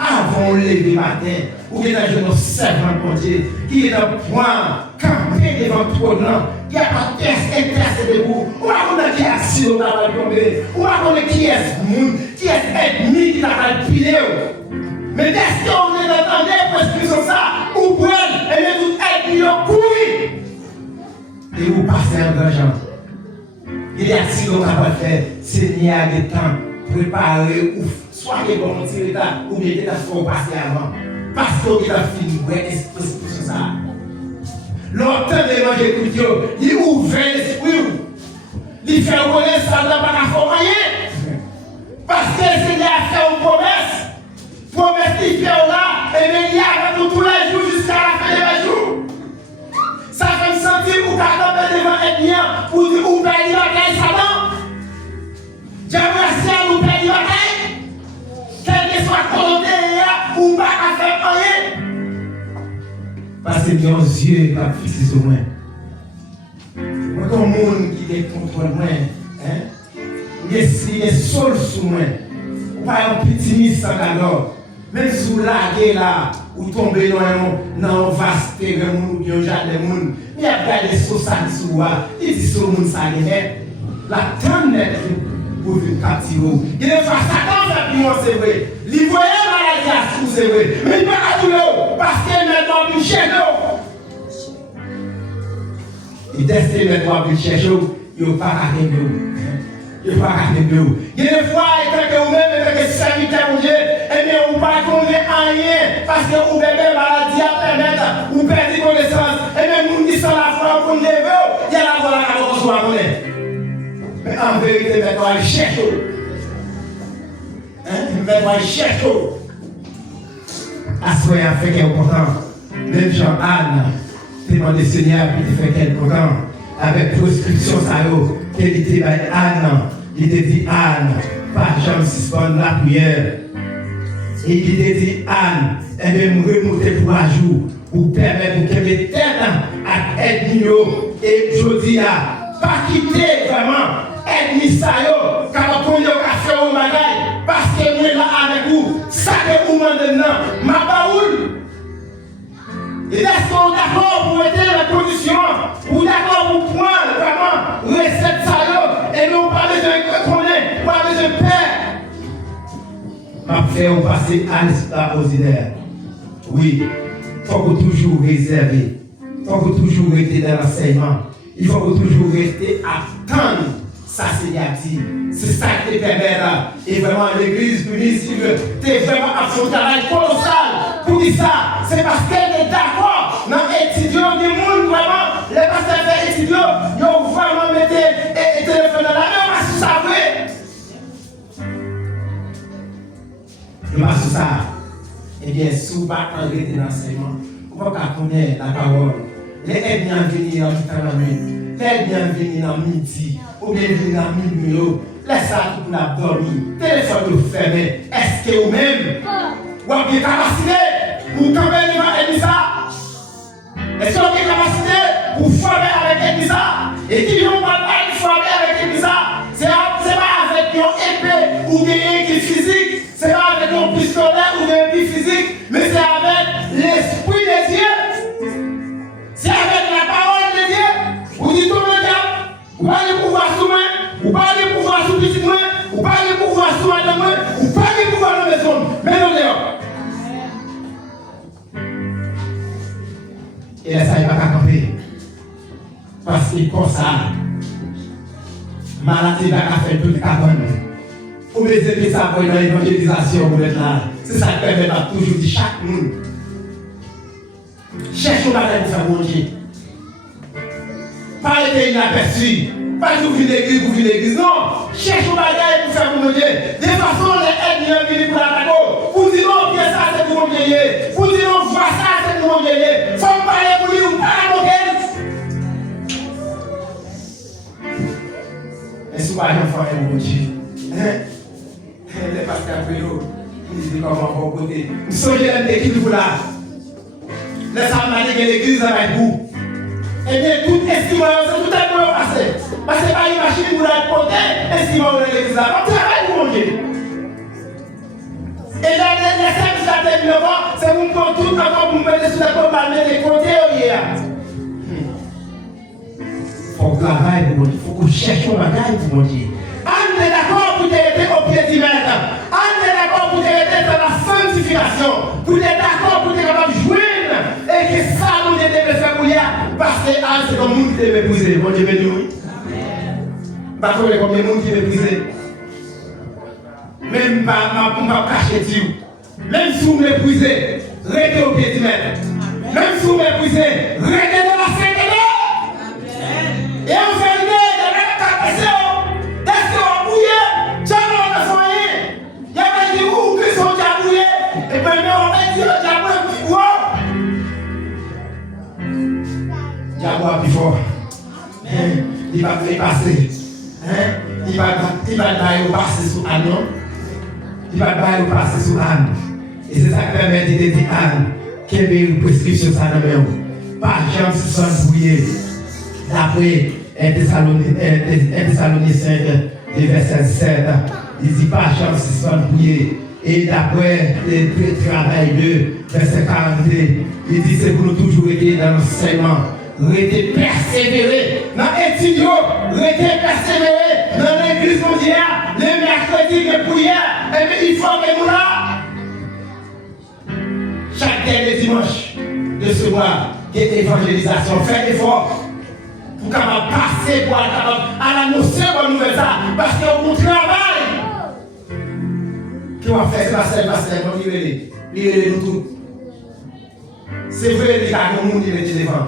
Avant le lever matin, ou bien un jeune servant de Dieu qui est dans le point, campé devant le trône, qui a pas intéressé debout, ou à qui est assis au travail tombé, ou à qui est monde, qui est ennemi qui n'a pas pilé. Mais est-ce qu'on est entendu prescription ça, ou pour elle, et bien tout ennemi au couille. Et vous passez un grand genre. Il est assis au travail faire, Seigneur des temps, préparer ou soyez bon tirer là ou bien t'as faut passer avant parce que il a fini ouais expression ça l'autre de manger couteau il ouvre l'esprit il fait connaître ça dans pas faire rien parce que le Seigneur a fait une promesse qu'il fait là et bien il y a pour tous les jours jusqu'à la fin des jours ça fait me sentir pour garder devant être bien pour dire ou payer la Satan j'aimerais nous payer la quelle que soit la volonté, ou pas à faire rien. Parce que nos yeux sont fixés sur moi. Moi, comme monde qui est contre moi, il est seul sur moi. Ou pas un petit mise sans alors. Même si vous laguez là, ou tombez dans un vaste terrain, ou bien un jardin, il y a pas de sauce sur moi. Il dit sur le monde, ça est la tendette. Pour une captivité. Il est face à Satan, c'est vrai. Il voyait maladie à sous, c'est vrai. Mais il ne peut pas tout l'eau, parce qu'il est dans une chaîne d'eau. Il décide maintenant de chercher, il n'y a pas à faire d'eau. Il n'y a pas à faire d'eau. Il y a des fois, étant que vous-même, étant que serviteur de Dieu, eh bien, vous ne connaissez rien, parce que vous bébé maladie à permettre, vous perdez connaissance, et même vous qui sont la foi, vous ne levez, il y a la voie à la reçoit. Mais en vérité, maintenant, il cherche. Maintenant, il cherche. À ce moment-là, fait qu'elle est content. Même Jean-Anne, demandé Seigneur, il fait qu'elle est content. Avec prescription, ça y est, qu'elle était Anne. Il était dit Anne, pas jamais suspendre la prière. Et il était dit Anne, elle va me remonter pour un jour, pour permettre qu'elle ait tête à être et je dis pas quitter vraiment. Ennemi ça yo, quand on a fait un bagage, parce que moi là avec vous, ça que vous maintenant, ma baoule. Et est-ce qu'on est d'accord pour être dans la condition, ou d'accord pour prendre vraiment recette ça yo, et non pas besoin de connaître, pas besoin de père. Ma frère, on passe à l'extraordinaire. Oui, il faut que toujours réserver, il faut que toujours rester dans l'enseignement, il faut que toujours rester à attendre. Ça c'est dit, c'est ça qui te permet là. Et vraiment l'église municipale, tu es vraiment à son travail colossal. Pour dire ça, c'est parce qu'elle est d'accord. Dans l'étudiant du monde, vraiment, les pasteurs fait étudiants, ils ont vraiment mis et téléphone dans la main, parce que ça vrai. Et parce que ça, eh bien, si vous ne pas arrêter l'enseignement, vous ne pouvez pas connaître la parole. Les aides bien venir en temps la nuit. Les bien venir en midi. Ou bien venir en minuit, laisse ça tout pour la dormir. Téléphone vous fermé. Est-ce que vous-même, vous avez bien capacité pour camper devant Elisa? Est-ce que vous avez capacité pour former avec Elisa? Et qui vont pas former avec Elisa? C'est pas avec une épée ou bien qui physique, c'est pas avec un pistolet ou bien un physique, mais c'est avec l'esprit de Dieu. C'est avec la parole de Dieu. Vous dites tout le temps. Ou pas de pouvoir sur moi, ou pas de pouvoir sur petit moi, ou pas de pouvoir sur madame moi, ou pas de pouvoir dans la maison. Mais non, dehors. Et là, ça, il va pas camper. Parce que comme ça, maladie va faire toute cabane. Ou bien c'est ça pour dans l'évangélisation, vous êtes là. C'est ça qui permet à toujours dire chaque monde. Cherchez la tête pour faire manger. Pas être inaperçu. Pas que vous venez l'église, vous venez l'église. Non. Cherchez la tête pour faire manger. De façon, les ennemis viennent pour la taco. Pour dire non, bien ça, c'est pour mon vieillir. Pour dire non, vois ça, c'est pour mon vieillir. Faut me parler pour lui ou pas la moquette. soit un enfant et mon Dieu. Les pasteurs Pélo, ils disent comment on va côté. Nous sommes les qui nous là. Les Samariens de l'église avec vous. Eh bien, tout estimant, c'est tout un peu passé. Parce que c'est pas une machine pour la porter, estimant de l'église là. On travaille pour mon Dieu. Et là, les services là, c'est pour nous tout encore pour nous mettre sur la pompe, les côtés hier. Il faut travailler pour mon Dieu. Il faut qu'on cherche un bagage pour mon Dieu. On est d'accord pour t'aider au pied du maître. On est d'accord pour t'aider dans la sanctification. Pour être d'accord pour t'aider capable de jouer. Et que ça nous aide à faire pour hier. Parce que c'est comme nous qui t'aimons mépriser. Mon Dieu béni. Parce que c'est comme les gens qui méprisent. Même pour ne cacher Dieu. Même si vous méprisez, restez au pied du maître. Même si vous méprisez, restez dans la sainteté. Et on fait l'idée de la capacité. Est-ce qu'on a bouillé? Jamais on a soigné. Il y a des gens qui sont déjà bouillés. Et puis on va dire déjà bouillé. Diable plus fort. Il va passer. Il va passer sous Anne. Il va passer sous Anne. Et c'est ça qui permet de dire Anne qu'il y a une prescription ça dans le même. Pas jamais se sentir bouillé. D'après 1 Thessaloniciens 5, verset 7, il dit pas jamais se sentir bouillé. Et d'après le travail de verset 42, il dit c'est pour nous toujours être dans l'enseignement. Restez persévérer dans l'étude, restez persévérer dans l'église mondiale, les mercredis de prière. Et bien il faut que nous là, chaque dernier dimanche de ce mois, il y a l'évangélisation. Faites effort pour capable passer, pour à l'annoncer bonne nouvelle ça. Parce que mon travail, qui va faire c'est passer, on y nous tous. C'est vrai, les gars, nous est devant.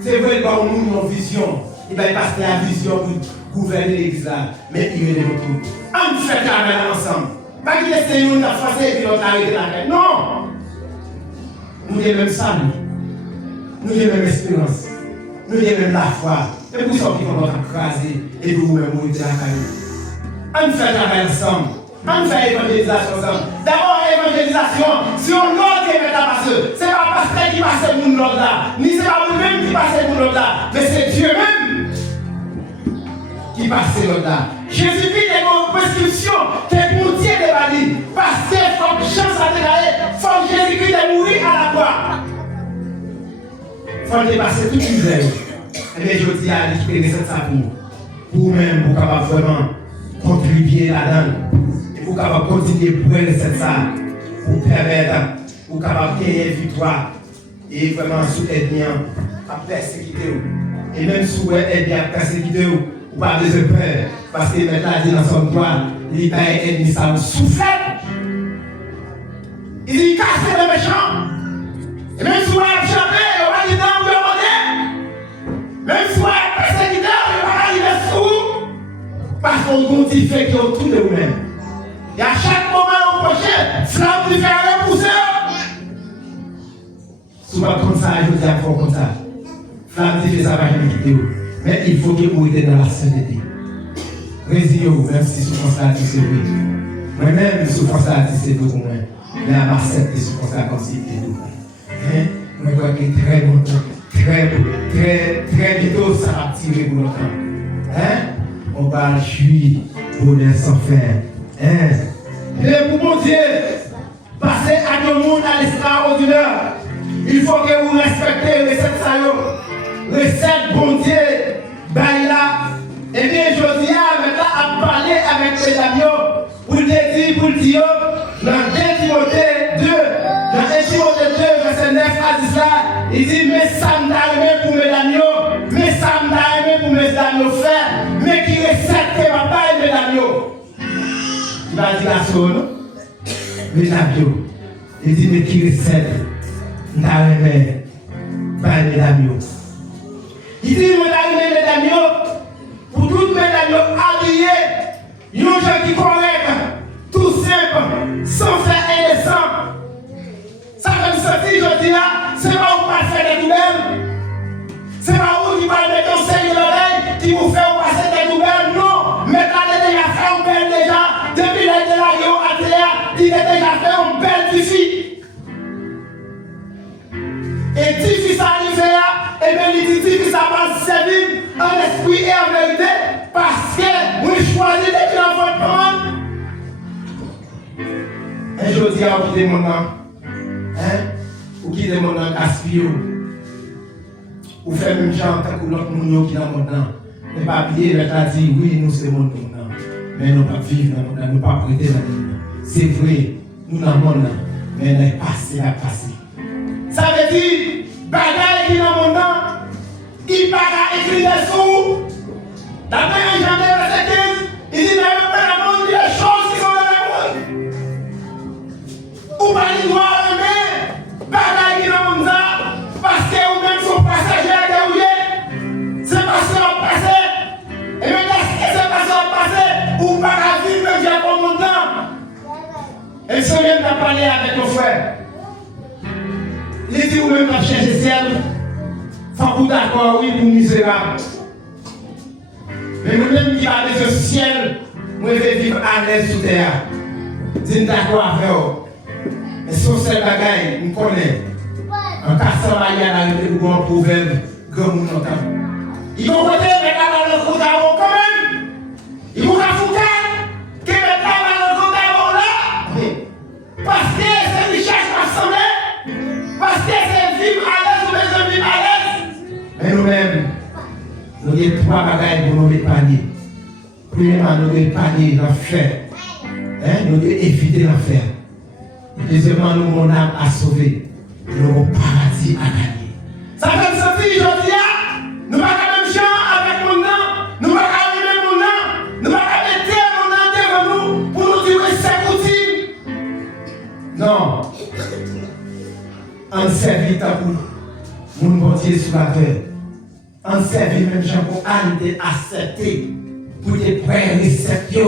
C'est vrai qu'on nous une vision. Il va passer la vision pour gouverner l'église là. Mais il est de tout. On fait travail ensemble. Pas qu'il essaie de nous forcer et puis l'autre arrêter la tête. Non! Nous avons même salut. Nous avons même espérance. Nous avons même la foi. Et pour ça, qui vont nous écraser et pour vous-même mourir de la caille. On fait travail ensemble. On fait évangélisation ensemble. D'abord, évangélisation, si on l'autre qui est là, ce n'est pas pasteur qui passe pour l'autre là, ni c'est pas vous-même qui passe pour l'autre là, mais c'est Dieu même qui passe l'autre là. Jésus-Christ est une prescription qui est pour nous tirer de la vie. Parce que comme chance à dégager, il faut que Jésus-Christ est mourir à la croix. Il faut dépasser toute misère. Et bien, je dis à l'équipe de ça pour vous-même, pour capable vraiment contribuer là-dedans. Pour capable continuer pour cette salle, pour permettre, pour capable gagner victoire et vraiment soutenir à persécuter. Et même si vous êtes bien persécuté, vous n'avez pas besoin de peur, parce que maintenant, il dit dans son droit, il va être ennemi, ça vous souffle. Il dit cassez les méchants. Et même si vous avez échappé, on va dire non, vous demandez. Même si vous avez persécuté, on va arriver sous vous. Parce qu'on continue de faire autour de vous-même. Et à chaque moment au prochain, flamme qui fait repousser. Souvent comme ça, je vous dis encore comme ça. Flamme qui fait ça, va jamais quitter vous. Mais il faut que vous soyez dans la sainteté. Résiliez-vous, même si souffrance là, c'est vrai. Moi-même, souffrance là, c'est vrai pour moi. Mais à m'accepter souffrance là comme si c'était tout. Moi, je crois que très longtemps, très bientôt, ça va tirer pour longtemps. On va jouir bonheur sans fin. Et pour mon Dieu, passer à tout le monde à l'extraordinaire, il faut que vous respectez les recettes salauds. Recette, bon Dieu, là. Et bien, je dis maintenant à parler avec les amis pour le dire, dans 2 Timothée 2, dans 1 Timothée 2, verset 9 à 10 là, il dit, mais ça m'a aimé pour mes amis, mais ça m'a aimé pour mes amis frères, mais qui recette que ma pas aimé l'amis. Il va dire la chose, non? Les amis. Il dit, mais qui recette, n'a aimé, pas aimé l'amis. Il dit, mon ami, mes amis, pour toutes mes amis habillés, il y a des gens qui corrects, tout simple, sans faire indécent. Ça fait sortir, je dis là, c'est pas où pas faire des nouvelles. C'est pas où qui va mettre conseil de l'oreille qui vous fait passer des nouvelles. Non, mais et bien il dit que ça va servir en esprit et en vérité parce que vous choisissez d'être dans votre monde. Un jour, je dis à vous quitter mon nom, ou quitter mon nom gaspillé, ou faire même genre tant que l'autre monde qui est dans mon nom. Mais pas oublier, il a dit oui, nous c'est mon nom, mais nous ne pas vivre dans mon nom, nous ne pas prêter dans mon nom. C'est vrai, nous dans mon nom, mais on est passé à passer. Ça veut dire, bagaille qui est dans mon nom, il part à écrire des sous. D'après un Jean verset 15, il dit n'avez pas la monde, il y a des choses qui sont dans le monde. Ou pas les droits à l'aimer, bagaille qui est dans mon nom, parce que vous-même sont passagers à dérouiller. C'est parce que vous passez. Et maintenant, c'est parce que vous passez, ou pas la vie, mais j'ai pas mon temps. Et ce vient de parler avec nos frères. Il dit vous-même la chercher ciel. Sans vous d'accord, oui, pour misérable. Mais nous-mêmes qui avons ce ciel, nous devons vivre à l'aise sous terre. Dis d'accord avec vous. Mais sur cette bagaille, nous connaissons. En cassant la gueule, nous avons un proverbe, grand monde entend. Ils vont voter avec la balle de côte avant quand même. Ils vont la foutre, que mettre la balle de côte avant là. Parce que c'est richesse rassemblée. Parce que c'est vivre à l'aise ou besoin de vivre à l'aise. Mais nous-mêmes, nous avons trois bagailles pour nous épargner. Premièrement, nous devons épargner l'enfer. Nous devons éviter l'enfer. Deuxièmement, nous avons mon âme à sauver. Nous avons paradis à gagner. Ça fait me sentir aujourd'hui, nous ne pouvons pas même gens avec mon nom. Nous ne pouvons pas allumer mon nom. Nous ne pouvons pas mettre mon nom devant nous pour nous dire que c'est utile. Non. En servir tant pour mon bon Dieu sur la terre. En servir même gens pour aller accepter, pour les prêts récepter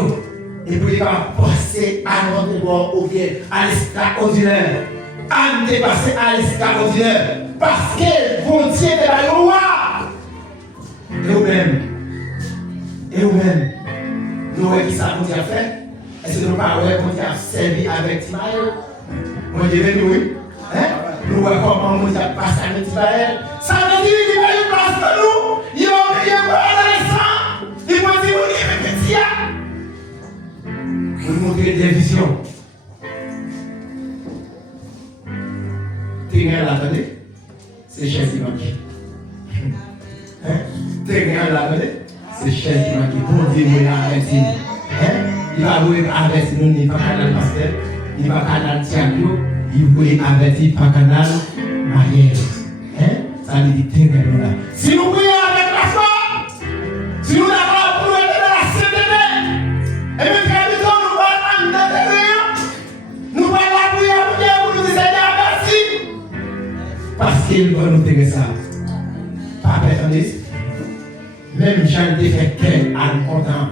et pour les passer à notre bord ou bien à l'extraordinaire. À dépasser à l'extraordinaire. Parce que bon Dieu est la loi. Et vous-même, nous voyons qui ça bon Dieu a fait. Est-ce que nous parlons bon Dieu a servi avec Timaël? Bon Dieu veut nous. Nous voyons comment bon Dieu a passé avec Timaël. Ça veut dire qu'il y a une place pour nous. Il y a un adolescent. Il va dire qu'il y a un petit. Nous montrer des visions. T'es là, attendez. C'est chef qui manque. T'es là, attendez. C'est chef qui manque. Bon Dieu, il va arrêter. Il va arrêter nous, il va canal pasteur, il va canal Tiago, il va arrêter par canal Marielle. Ça veut dire t'es là. Si nous prions avec la foi, si nous n'avons pour aider dans la CDD, et même quand nous allons en intérieur, nous allons la prière pour Dieu pour nous dire merci. Parce qu'il va nous dire ça. Pas attendez. Même Jean était fait cœur à nous content.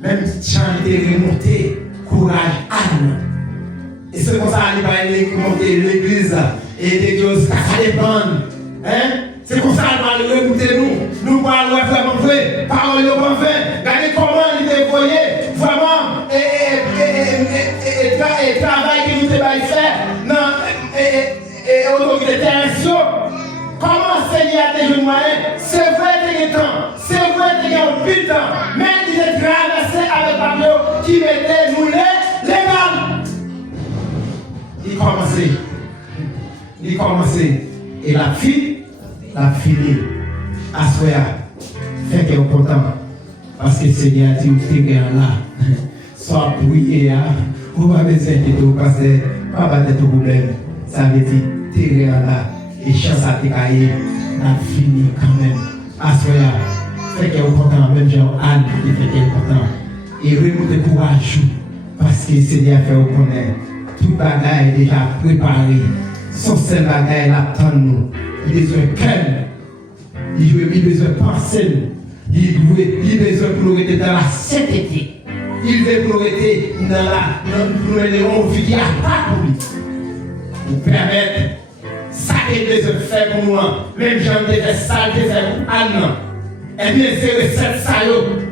Même Jean était remonté, courage à nous. Et c'est comme ça qu'il va remonter l'église et des dieux casser les bandes. C'est comme ça qu'il va remonter nous. Nous parlons vraiment vrai. Parole de bon vin. Regardez comment il est voyé. Vraiment. Et travail que nous devons faire. Non. Et autorité terrestre. Comment Seigneur a des moyens? C'est vrai qu'il y a temps, c'est vrai qu'il y a un but temps, mais il est traversé avec Pablo qui mettait nous légal. Il commençait. Et la fille, à Soya, fait qu'elle est contente. Parce que Seigneur a dit, vous êtes là, soit prier, vous n'avez pas besoin de tout, parce que pas de problème. Ça veut dire, t'es là. Et chance à t'écailler, n'a fini quand même. Assoya, fait qu'elle est content, même genre Anne qui fait qu'elle est content. Et remonter courage, parce que Seigneur fait au connaître. Tout bagage est déjà préparé. Son seul bagage l'attend nous. Il a besoin de cœur. Il a besoin de penser. Il a besoin pour nous être dans la sainteté. Il veut pour nous être dans la vie qui a pas pour lui. Pour permettre. Ça qui est besoin de faire pour moi, même j'en ai fait ça, j'ai fait pour Anne. Et bien, c'est recette ça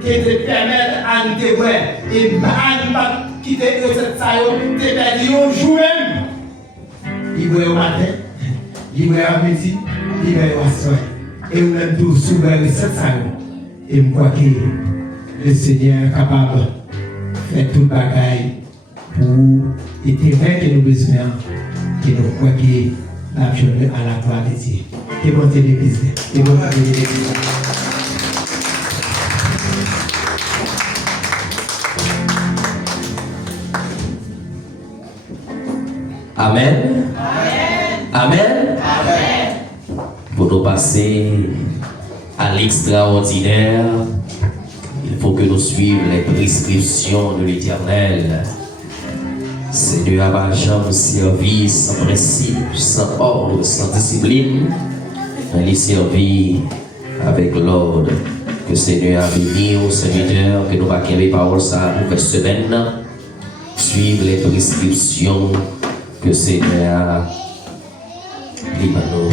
qui te permet à nous te voir. Et Anne va quitter recette ça, te perdu un jour même. Il voit au matin, il voit à midi, il voit au soir. Et même tout souvent recette ça. Et je crois que le Seigneur est capable de faire tout le bagaille pour éteindre que nous besoin, que nous croyons que la journée à la gloire de Dieu. Que bon Dieu l'église. Que bon Dieu l'église. Amen. Amen. Amen. Pour nous passer à l'extraordinaire, il faut que nous suivions les prescriptions de l'Éternel. Seigneur n'a jamais servi sans principe, sans ordre, sans discipline. Mais il servit avec l'ordre que Seigneur a béni aux serviteurs, que nous va qu'aimer parole ça pour cette semaine. Suivre les prescriptions que Seigneur a dit à nous.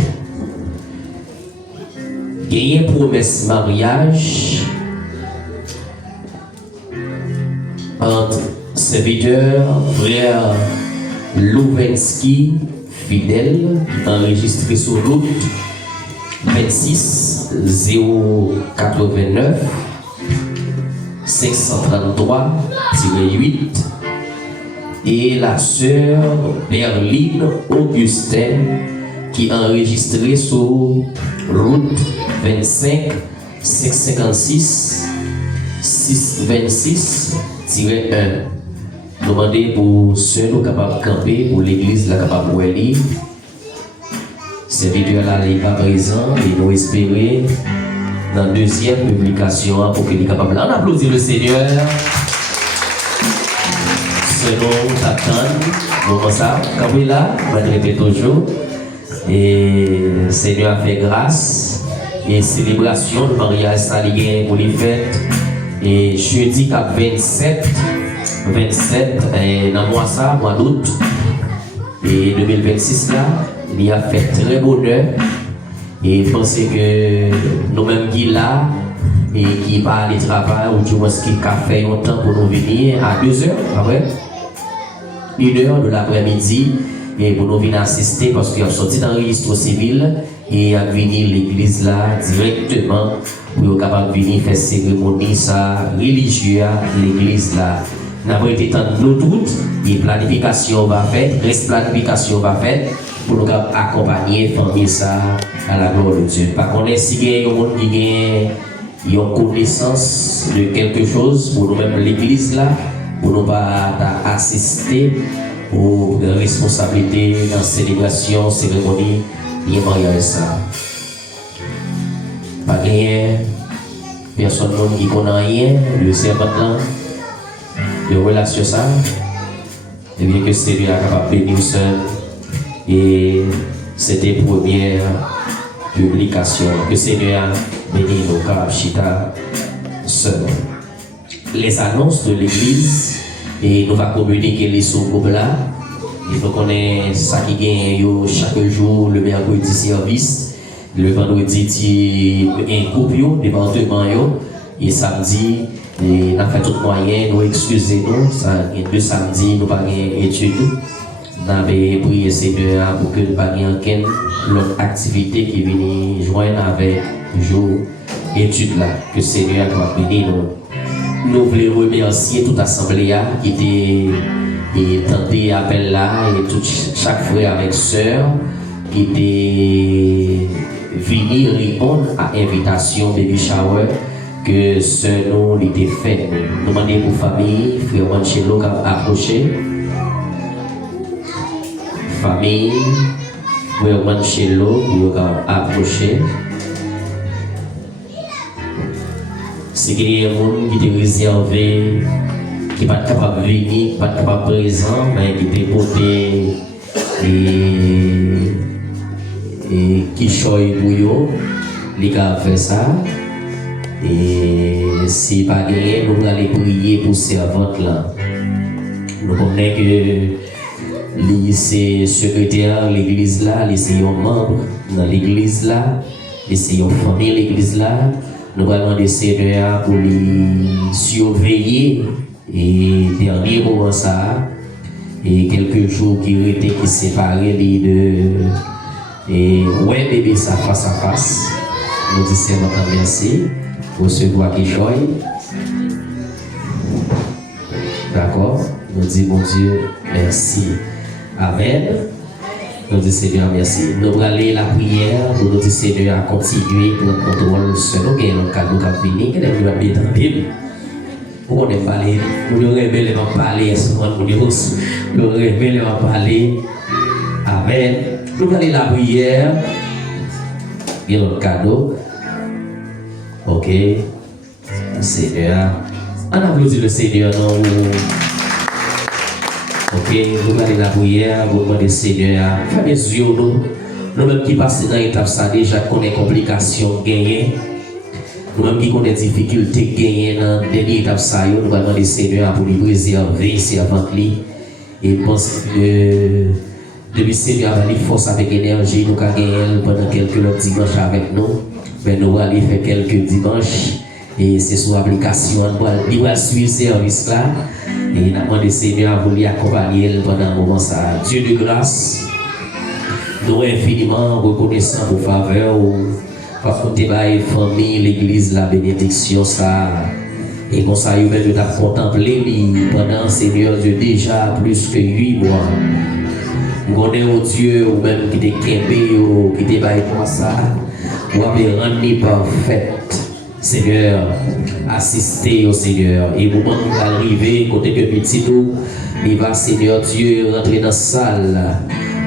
Gagner promesse mariage entre serviteur frère Louvenski fidèle enregistré sur route 26 089 533-8 et la sœur Berline Augustin qui enregistré sur route 25 556 626-1. Demandez pour ceux qui sont capables de camper, pour l'église qui est capable de lire. Cette vidéo là n'est pas présent et nous espérons dans la deuxième publication pour qu'il soit capable. On applaudit le Seigneur. Selon t'attendre, comment ça, quand il est là, on va répéter toujours. Et le Seigneur a fait grâce et célébration de mariage saligué pour les fêtes. Et jeudi 27 dans le mois d'août et 2026 là, il a fait très bonheur et pensez que nous-mêmes qui là et qui parlent de travail ou du moins qui a fait un temps pour nous venir à 2h après 1h de l'après-midi et pour nous venir assister parce qu'il a sorti dans le registre civil et a venir l'église là directement pour être capable de venir faire cérémonie ça religieuse l'église là. Nous avons été temps de nous toutes et planification va faire, reste planification va faire pour nous accompagner famille ça à la gloire de Dieu. Par contre, si il y a un monde qui a une connaissance de quelque chose pour nous-mêmes l'église là, pour nous pas assister aux responsabilités dans la célébration, cérémonie, il y a mariage ça. Pas rien, personne qui connaît rien, le servant là, de relation ça, et bien que c'est lui capable de bénir seul. Et c'était la première publication que Seigneur bénit nos cas chita seul. Les annonces de l'église et nous va communiquer les sous là. Et nous connaissons ça qui gagne chaque jour le mercredi service, le vendredi un couple département et samedi. Et nous avons fait tout moyen, nous excusez-nous, ça, 2 samedis, nous n'avons pas d'études. Nous avons prié Seigneur pour que nous n'ayons aucune autre activité qui vienne joindre avec jour études là, que Seigneur va bénir nous. Nous voulons remercier toute l'assemblée qui était tenté appel là, et chaque frère avec sœur qui était venu répondre à l'invitation baby shower. Que ce nom était fait. Nous demandons pour famille, frère Manchelo qui a approché. Famille, frère Manchelo qui a approché. C'est qu'il y a des gens qui étaient réservés, qui ne sont pas capables de venir, qui ne sont pas capables de présent, mais qui étaient portés et qui choisissent pour eux, les gars ont fait ça. Et si pas gagné, nous allons prier pour servante là. Nous connaissons que c'est secrétaire de l'église là, c'est un membre dans l'église là, c'est une famille de l'église là. Nous allons demander Seigneur pour les surveiller et dernier moment ça et quelques jours qui étaient qui séparés de et ouais bébé ça face à face. Nous disons Seigneur merci. Recevoir qui joie. D'accord? Nous disons mon Dieu merci. Amen. Nous disons Seigneur merci. Nous allons aller la prière pour nous dire Seigneur à continuer pour le contrôle sur nous. Il y a un cadeau qui a fini, qui est bien entendu. Pour on est parlé, nous devons révéler ma parler, nous devons révéler ma parler. Amen. Nous allons aller la prière. Il y a un cadeau. Ok. Seigneur. On applaudit le Seigneur. Non? Ok. Nous allons aller la prière. Vous demandez Seigneur. Fermez les yeux. Nous-mêmes qui passons dans l'étape ça déjà connaît complications gagnées. Nous-mêmes qui connaît difficultés gagnées dans dernière étape ça, nous allons demander Seigneur pour nous préserver, servant lui. Et pense que depuis Seigneur a les forces avec énergie, nous avons gagné pendant quelques dimanches avec nous. Mais nous allons faire quelques dimanches. Et c'est sur l'application, nous allons suivre ce service là. Et nous avons demandé Seigneur pour lui accompagner pendant un moment ça. Dieu de grâce, nous sommes infiniment reconnaissants pour faveur. Parce que tu as famille, l'église, la bénédiction, ça. Et comme ça, nous avons contemplé pendant, Seigneur Dieu, déjà plus que 8 mois. Nous connaissons Dieu, ou même qui t'a kempé, ou qui t'a baillé comme ça. Vous avez rendu parfaite, Seigneur, assister au Seigneur. Et au moment où vous arrivez, côté que petit tout, il va, Seigneur Dieu, rentrer dans la salle.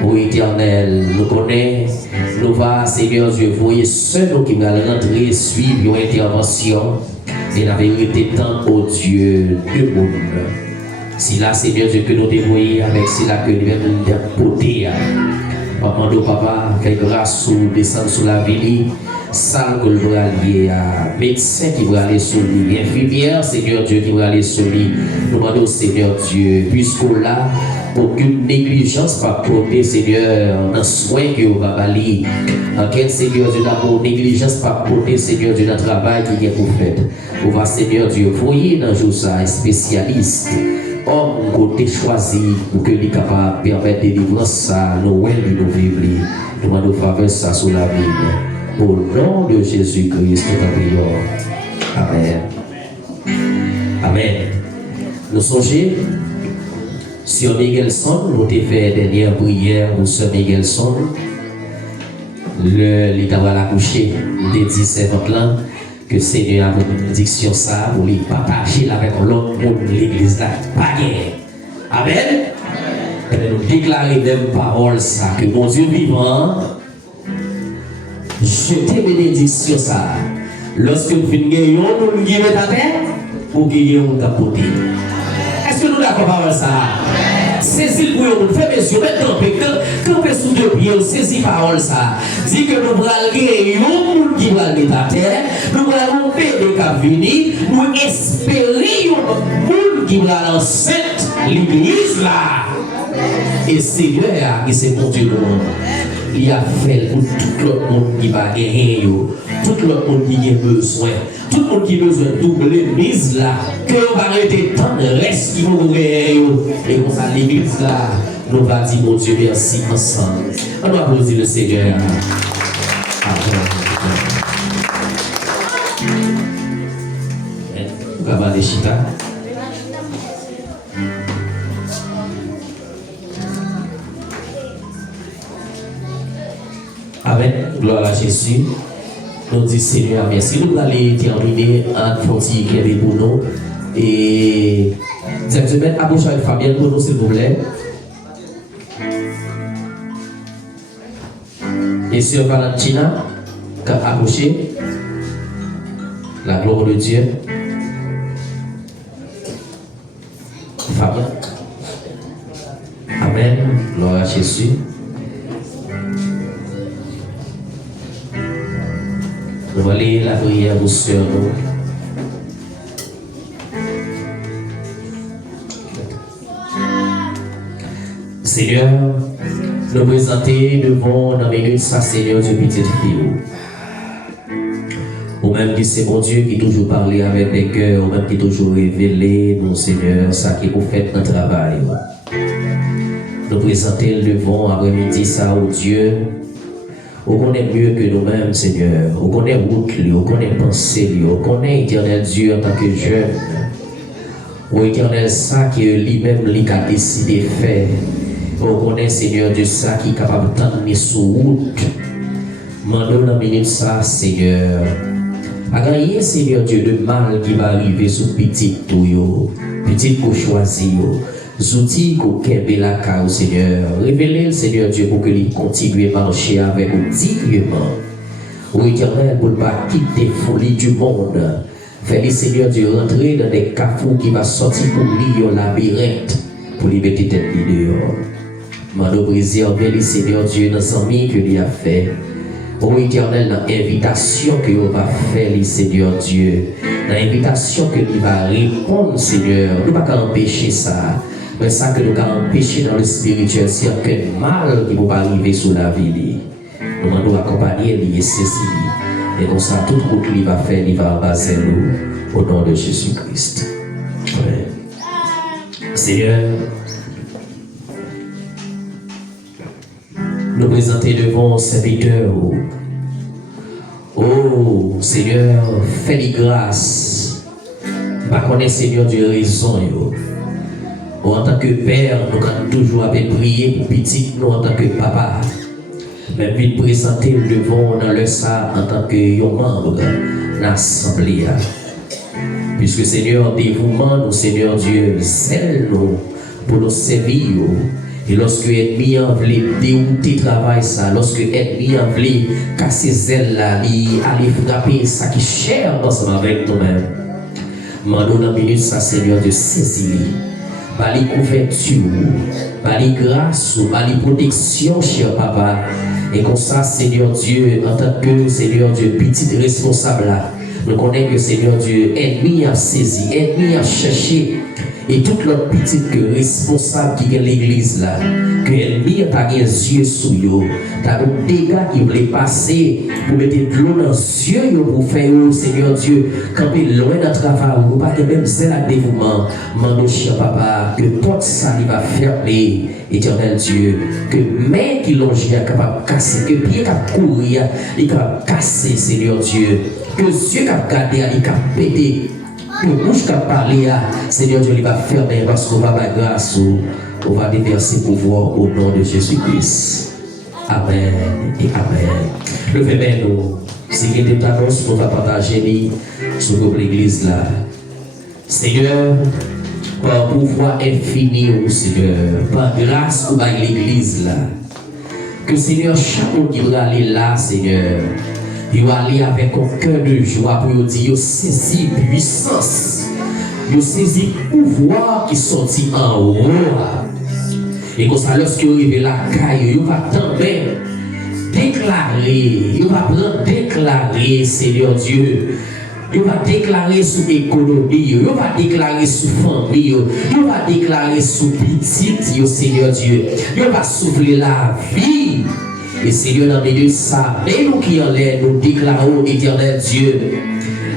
Ô Éternel, nous connaissons, nous va, Seigneur Dieu, voyez ceux qui vont rentrer, suivre une intervention. Et la vérité tant au Dieu de monde. Si là, Seigneur Dieu, que nous dévoyons avec cela que nous venons de porter. Papa, papa, quelle grâce ou descendre sur la ville, salle que nous allons aller à médecin qui va aller sur lui, infirmière, Seigneur Dieu, qui va aller sur lui. Nous demandons, Seigneur Dieu, puisqu'on l'a, aucune négligence pas porter, Seigneur, dans le soin que vous va aller. En quel Seigneur Dieu d'abord, négligence pas porter, Seigneur Dieu, dans le travail qui est pour faire. On va, Seigneur Dieu, voyez dans jour ça, un spécialiste. Homme côté choisi pour que lui capable de permettre de délivrer ça, Noël de nos vivres. Nous demandons faveur ça sur la vie. Au nom de Jésus-Christ, nous prions. Amen. Amen. Nous songeons sur Miguelson, nous avons fait dernière prière pour Sœur Miguelson. L'État va la coucher, nous avons dit servante là que Seigneur a une bénédiction ça pour lui partager avec l'autre monde de l'église là. Pas guère. Amen. Et nous déclarer même parole ça que mon Dieu vivant, je te bénédiction ça. Lorsque nous finissons, nous guérissons ta tête pour guérir ta côté. Est-ce que nous d'accord avec ça? Saisis le bouillon, fais mes yeux, maintenant, campez sous deux pieds, saisis parole ça. Dis que nous allons guérir un monde qui va aller ta terre, nous allons faire des cas venir, nous espérons un monde qui va lancer l'église là. Et Seigneur, c'est mon Dieu, il a fait pour tout le monde qui va gagner, tout le monde qui a besoin, tout le monde qui a besoin de doubler l'église là, que on va arrêter tant de reste qui vont gagner. Et comme ça, l'église là, nous va dire mon Dieu merci ensemble. On va applaudir le Seigneur. On va aller chita. Amen. Gloire à Jésus. Nous disons Seigneur, merci. Nous allons terminer un fonti qui est pour nous. Et cette semaine, approchez avec Fabien pour nous, s'il vous plaît. Et sur Valentina, approchez. La gloire de Dieu. Fabien. Amen. Gloire à Jésus. Nous allons aller la prière pour sur nous. Seigneur, nous présenter devant la minute ça, Seigneur, du petit fille. Ou même qui c'est mon Dieu qui toujours parlé avec les cœurs, ou même qui toujours révélé, mon Seigneur, ça qui vous fait notre travail. Nous présenter devant après-midi ça au Dieu. On connaît mieux que nous-mêmes, Seigneur. On connaît route, on connaît pensée, on connaît éternel Dieu en tant que jeune. Au éternel, ça qui est lui-même, lui qui a décidé de faire. On connaît, Seigneur Dieu, ça qui est capable de t'amener sur route. Mandons dans la minute ça, Seigneur. A gagné, Seigneur Dieu, de mal qui va arriver sur petit tout, petit qu'on choisit, outils qu'on kembe la cause, Seigneur. Révélez le Seigneur Dieu pour que il continue à marcher avec vous dignement. Au éternel, pour ne pas quitter folie du monde. Fais-le, Seigneur Dieu, rentrer dans des carrefours qui va sortir pour lui au labyrinthe, pour lui mettre tête dehors. Mando brisé envers le Seigneur Dieu dans son ami que lui a fait. Ô éternel, dans l'invitation que vous va faire, le Seigneur Dieu, dans l'invitation que lui va répondre, Seigneur, nous ne pouvons pas empêcher ça. Mais ça que nous pouvons empêcher dans le spirituel, c'est aucun mal qui ne peut pas arriver sur la vie. Nous devons accompagner lui et saisir. Et comme ça, toute route qu'il va faire, il va baser nous au nom de Jésus-Christ. Amen. Seigneur, nous présenter devant serviteur. Oh Seigneur, fais-lui grâce. Pas connaître Seigneur Dieu raison. En tant que père, nous avons toujours prier pour petit nous en tant que papa. Mais puis présenter devant dans le ça en tant que membre de l'assemblée. Puisque Seigneur, dévouement nous, Seigneur Dieu, zèle nous pour nous servir. Et lorsque l'ennemi a voulu dérouter le travail, ça, lorsque l'ennemi a voulu casser zèle là, aller frapper ça qui est cher ensemble avec nous-mêmes. Mandons dans la minute ça, Seigneur, de saisir. Par les couvertures, par les grâces, par les protections, cher papa. Et comme ça, Seigneur Dieu, en tant que Seigneur Dieu, petit responsable là, nous connaissons que Seigneur Dieu, ennemi a saisi, ennemi a cherché. Et toute l'autre petite que responsable qui est l'église là, que l'ennemi a pas les yeux sur eux, t'as un dégât qui voulait passer pour mettre de l'eau dans les yeux pour faire, Seigneur Dieu, camper loin de travail, ou pas que même c'est la dévouement, mando cher papa, que tout ça il va fermer, éternel Dieu, que main qui longe est capable de casser, que pied qui courir, il est capable de casser, Seigneur Dieu, que yeux qui garder, il est capable de péter. Que bouche qui a parlé, Seigneur Dieu, il va fermer parce qu'on va avoir grâce, on va déverser pouvoir au nom de Jésus-Christ. Amen et Amen. Le fait nous, c'est qu'il y a des annonces qu'on va partager sur l'église là. Seigneur, par pouvoir infini, Seigneur, par grâce ou par l'église là. Que Seigneur, chaque monde qui va aller là, Seigneur, il va aller avec un cœur de joie pour dire, il saisit puissance, il saisit pouvoir qui sortit en haut. Et comme ça, lorsqu'il arrive la caille, il va tomber, déclarer, il va prendre déclarer, Seigneur Dieu. Il va déclarer sur l'économie, il va déclarer sur la famille, il va déclarer sur petite, Seigneur Dieu. Il va souffler la vie. Et Seigneur, dans le milieu de ça, et nous qui en l'air, nous déclarons, éternel Dieu,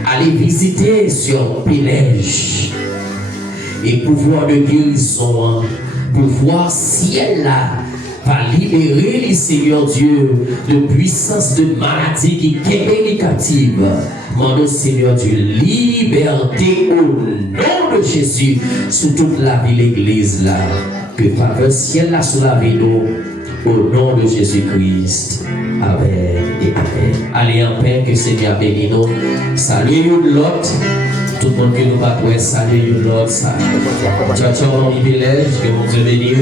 allez visiter sur Pélège. Et pouvoir de guérison, pouvoir ciel là, va libérer les Seigneur Dieu de puissance de maladie qui est négative. Mon Seigneur Dieu, liberté au nom de Jésus sur toute la vie l'église là. Que faveur ciel là sur la vie nous. Au nom de Jésus-Christ. Amen et Amen. Allez en paix, que Seigneur bénisse nous. Salut l'autre. Tout le monde que nous va saluer l'autre. Ciao, ciao, mon village. Que mon Dieu bénisse.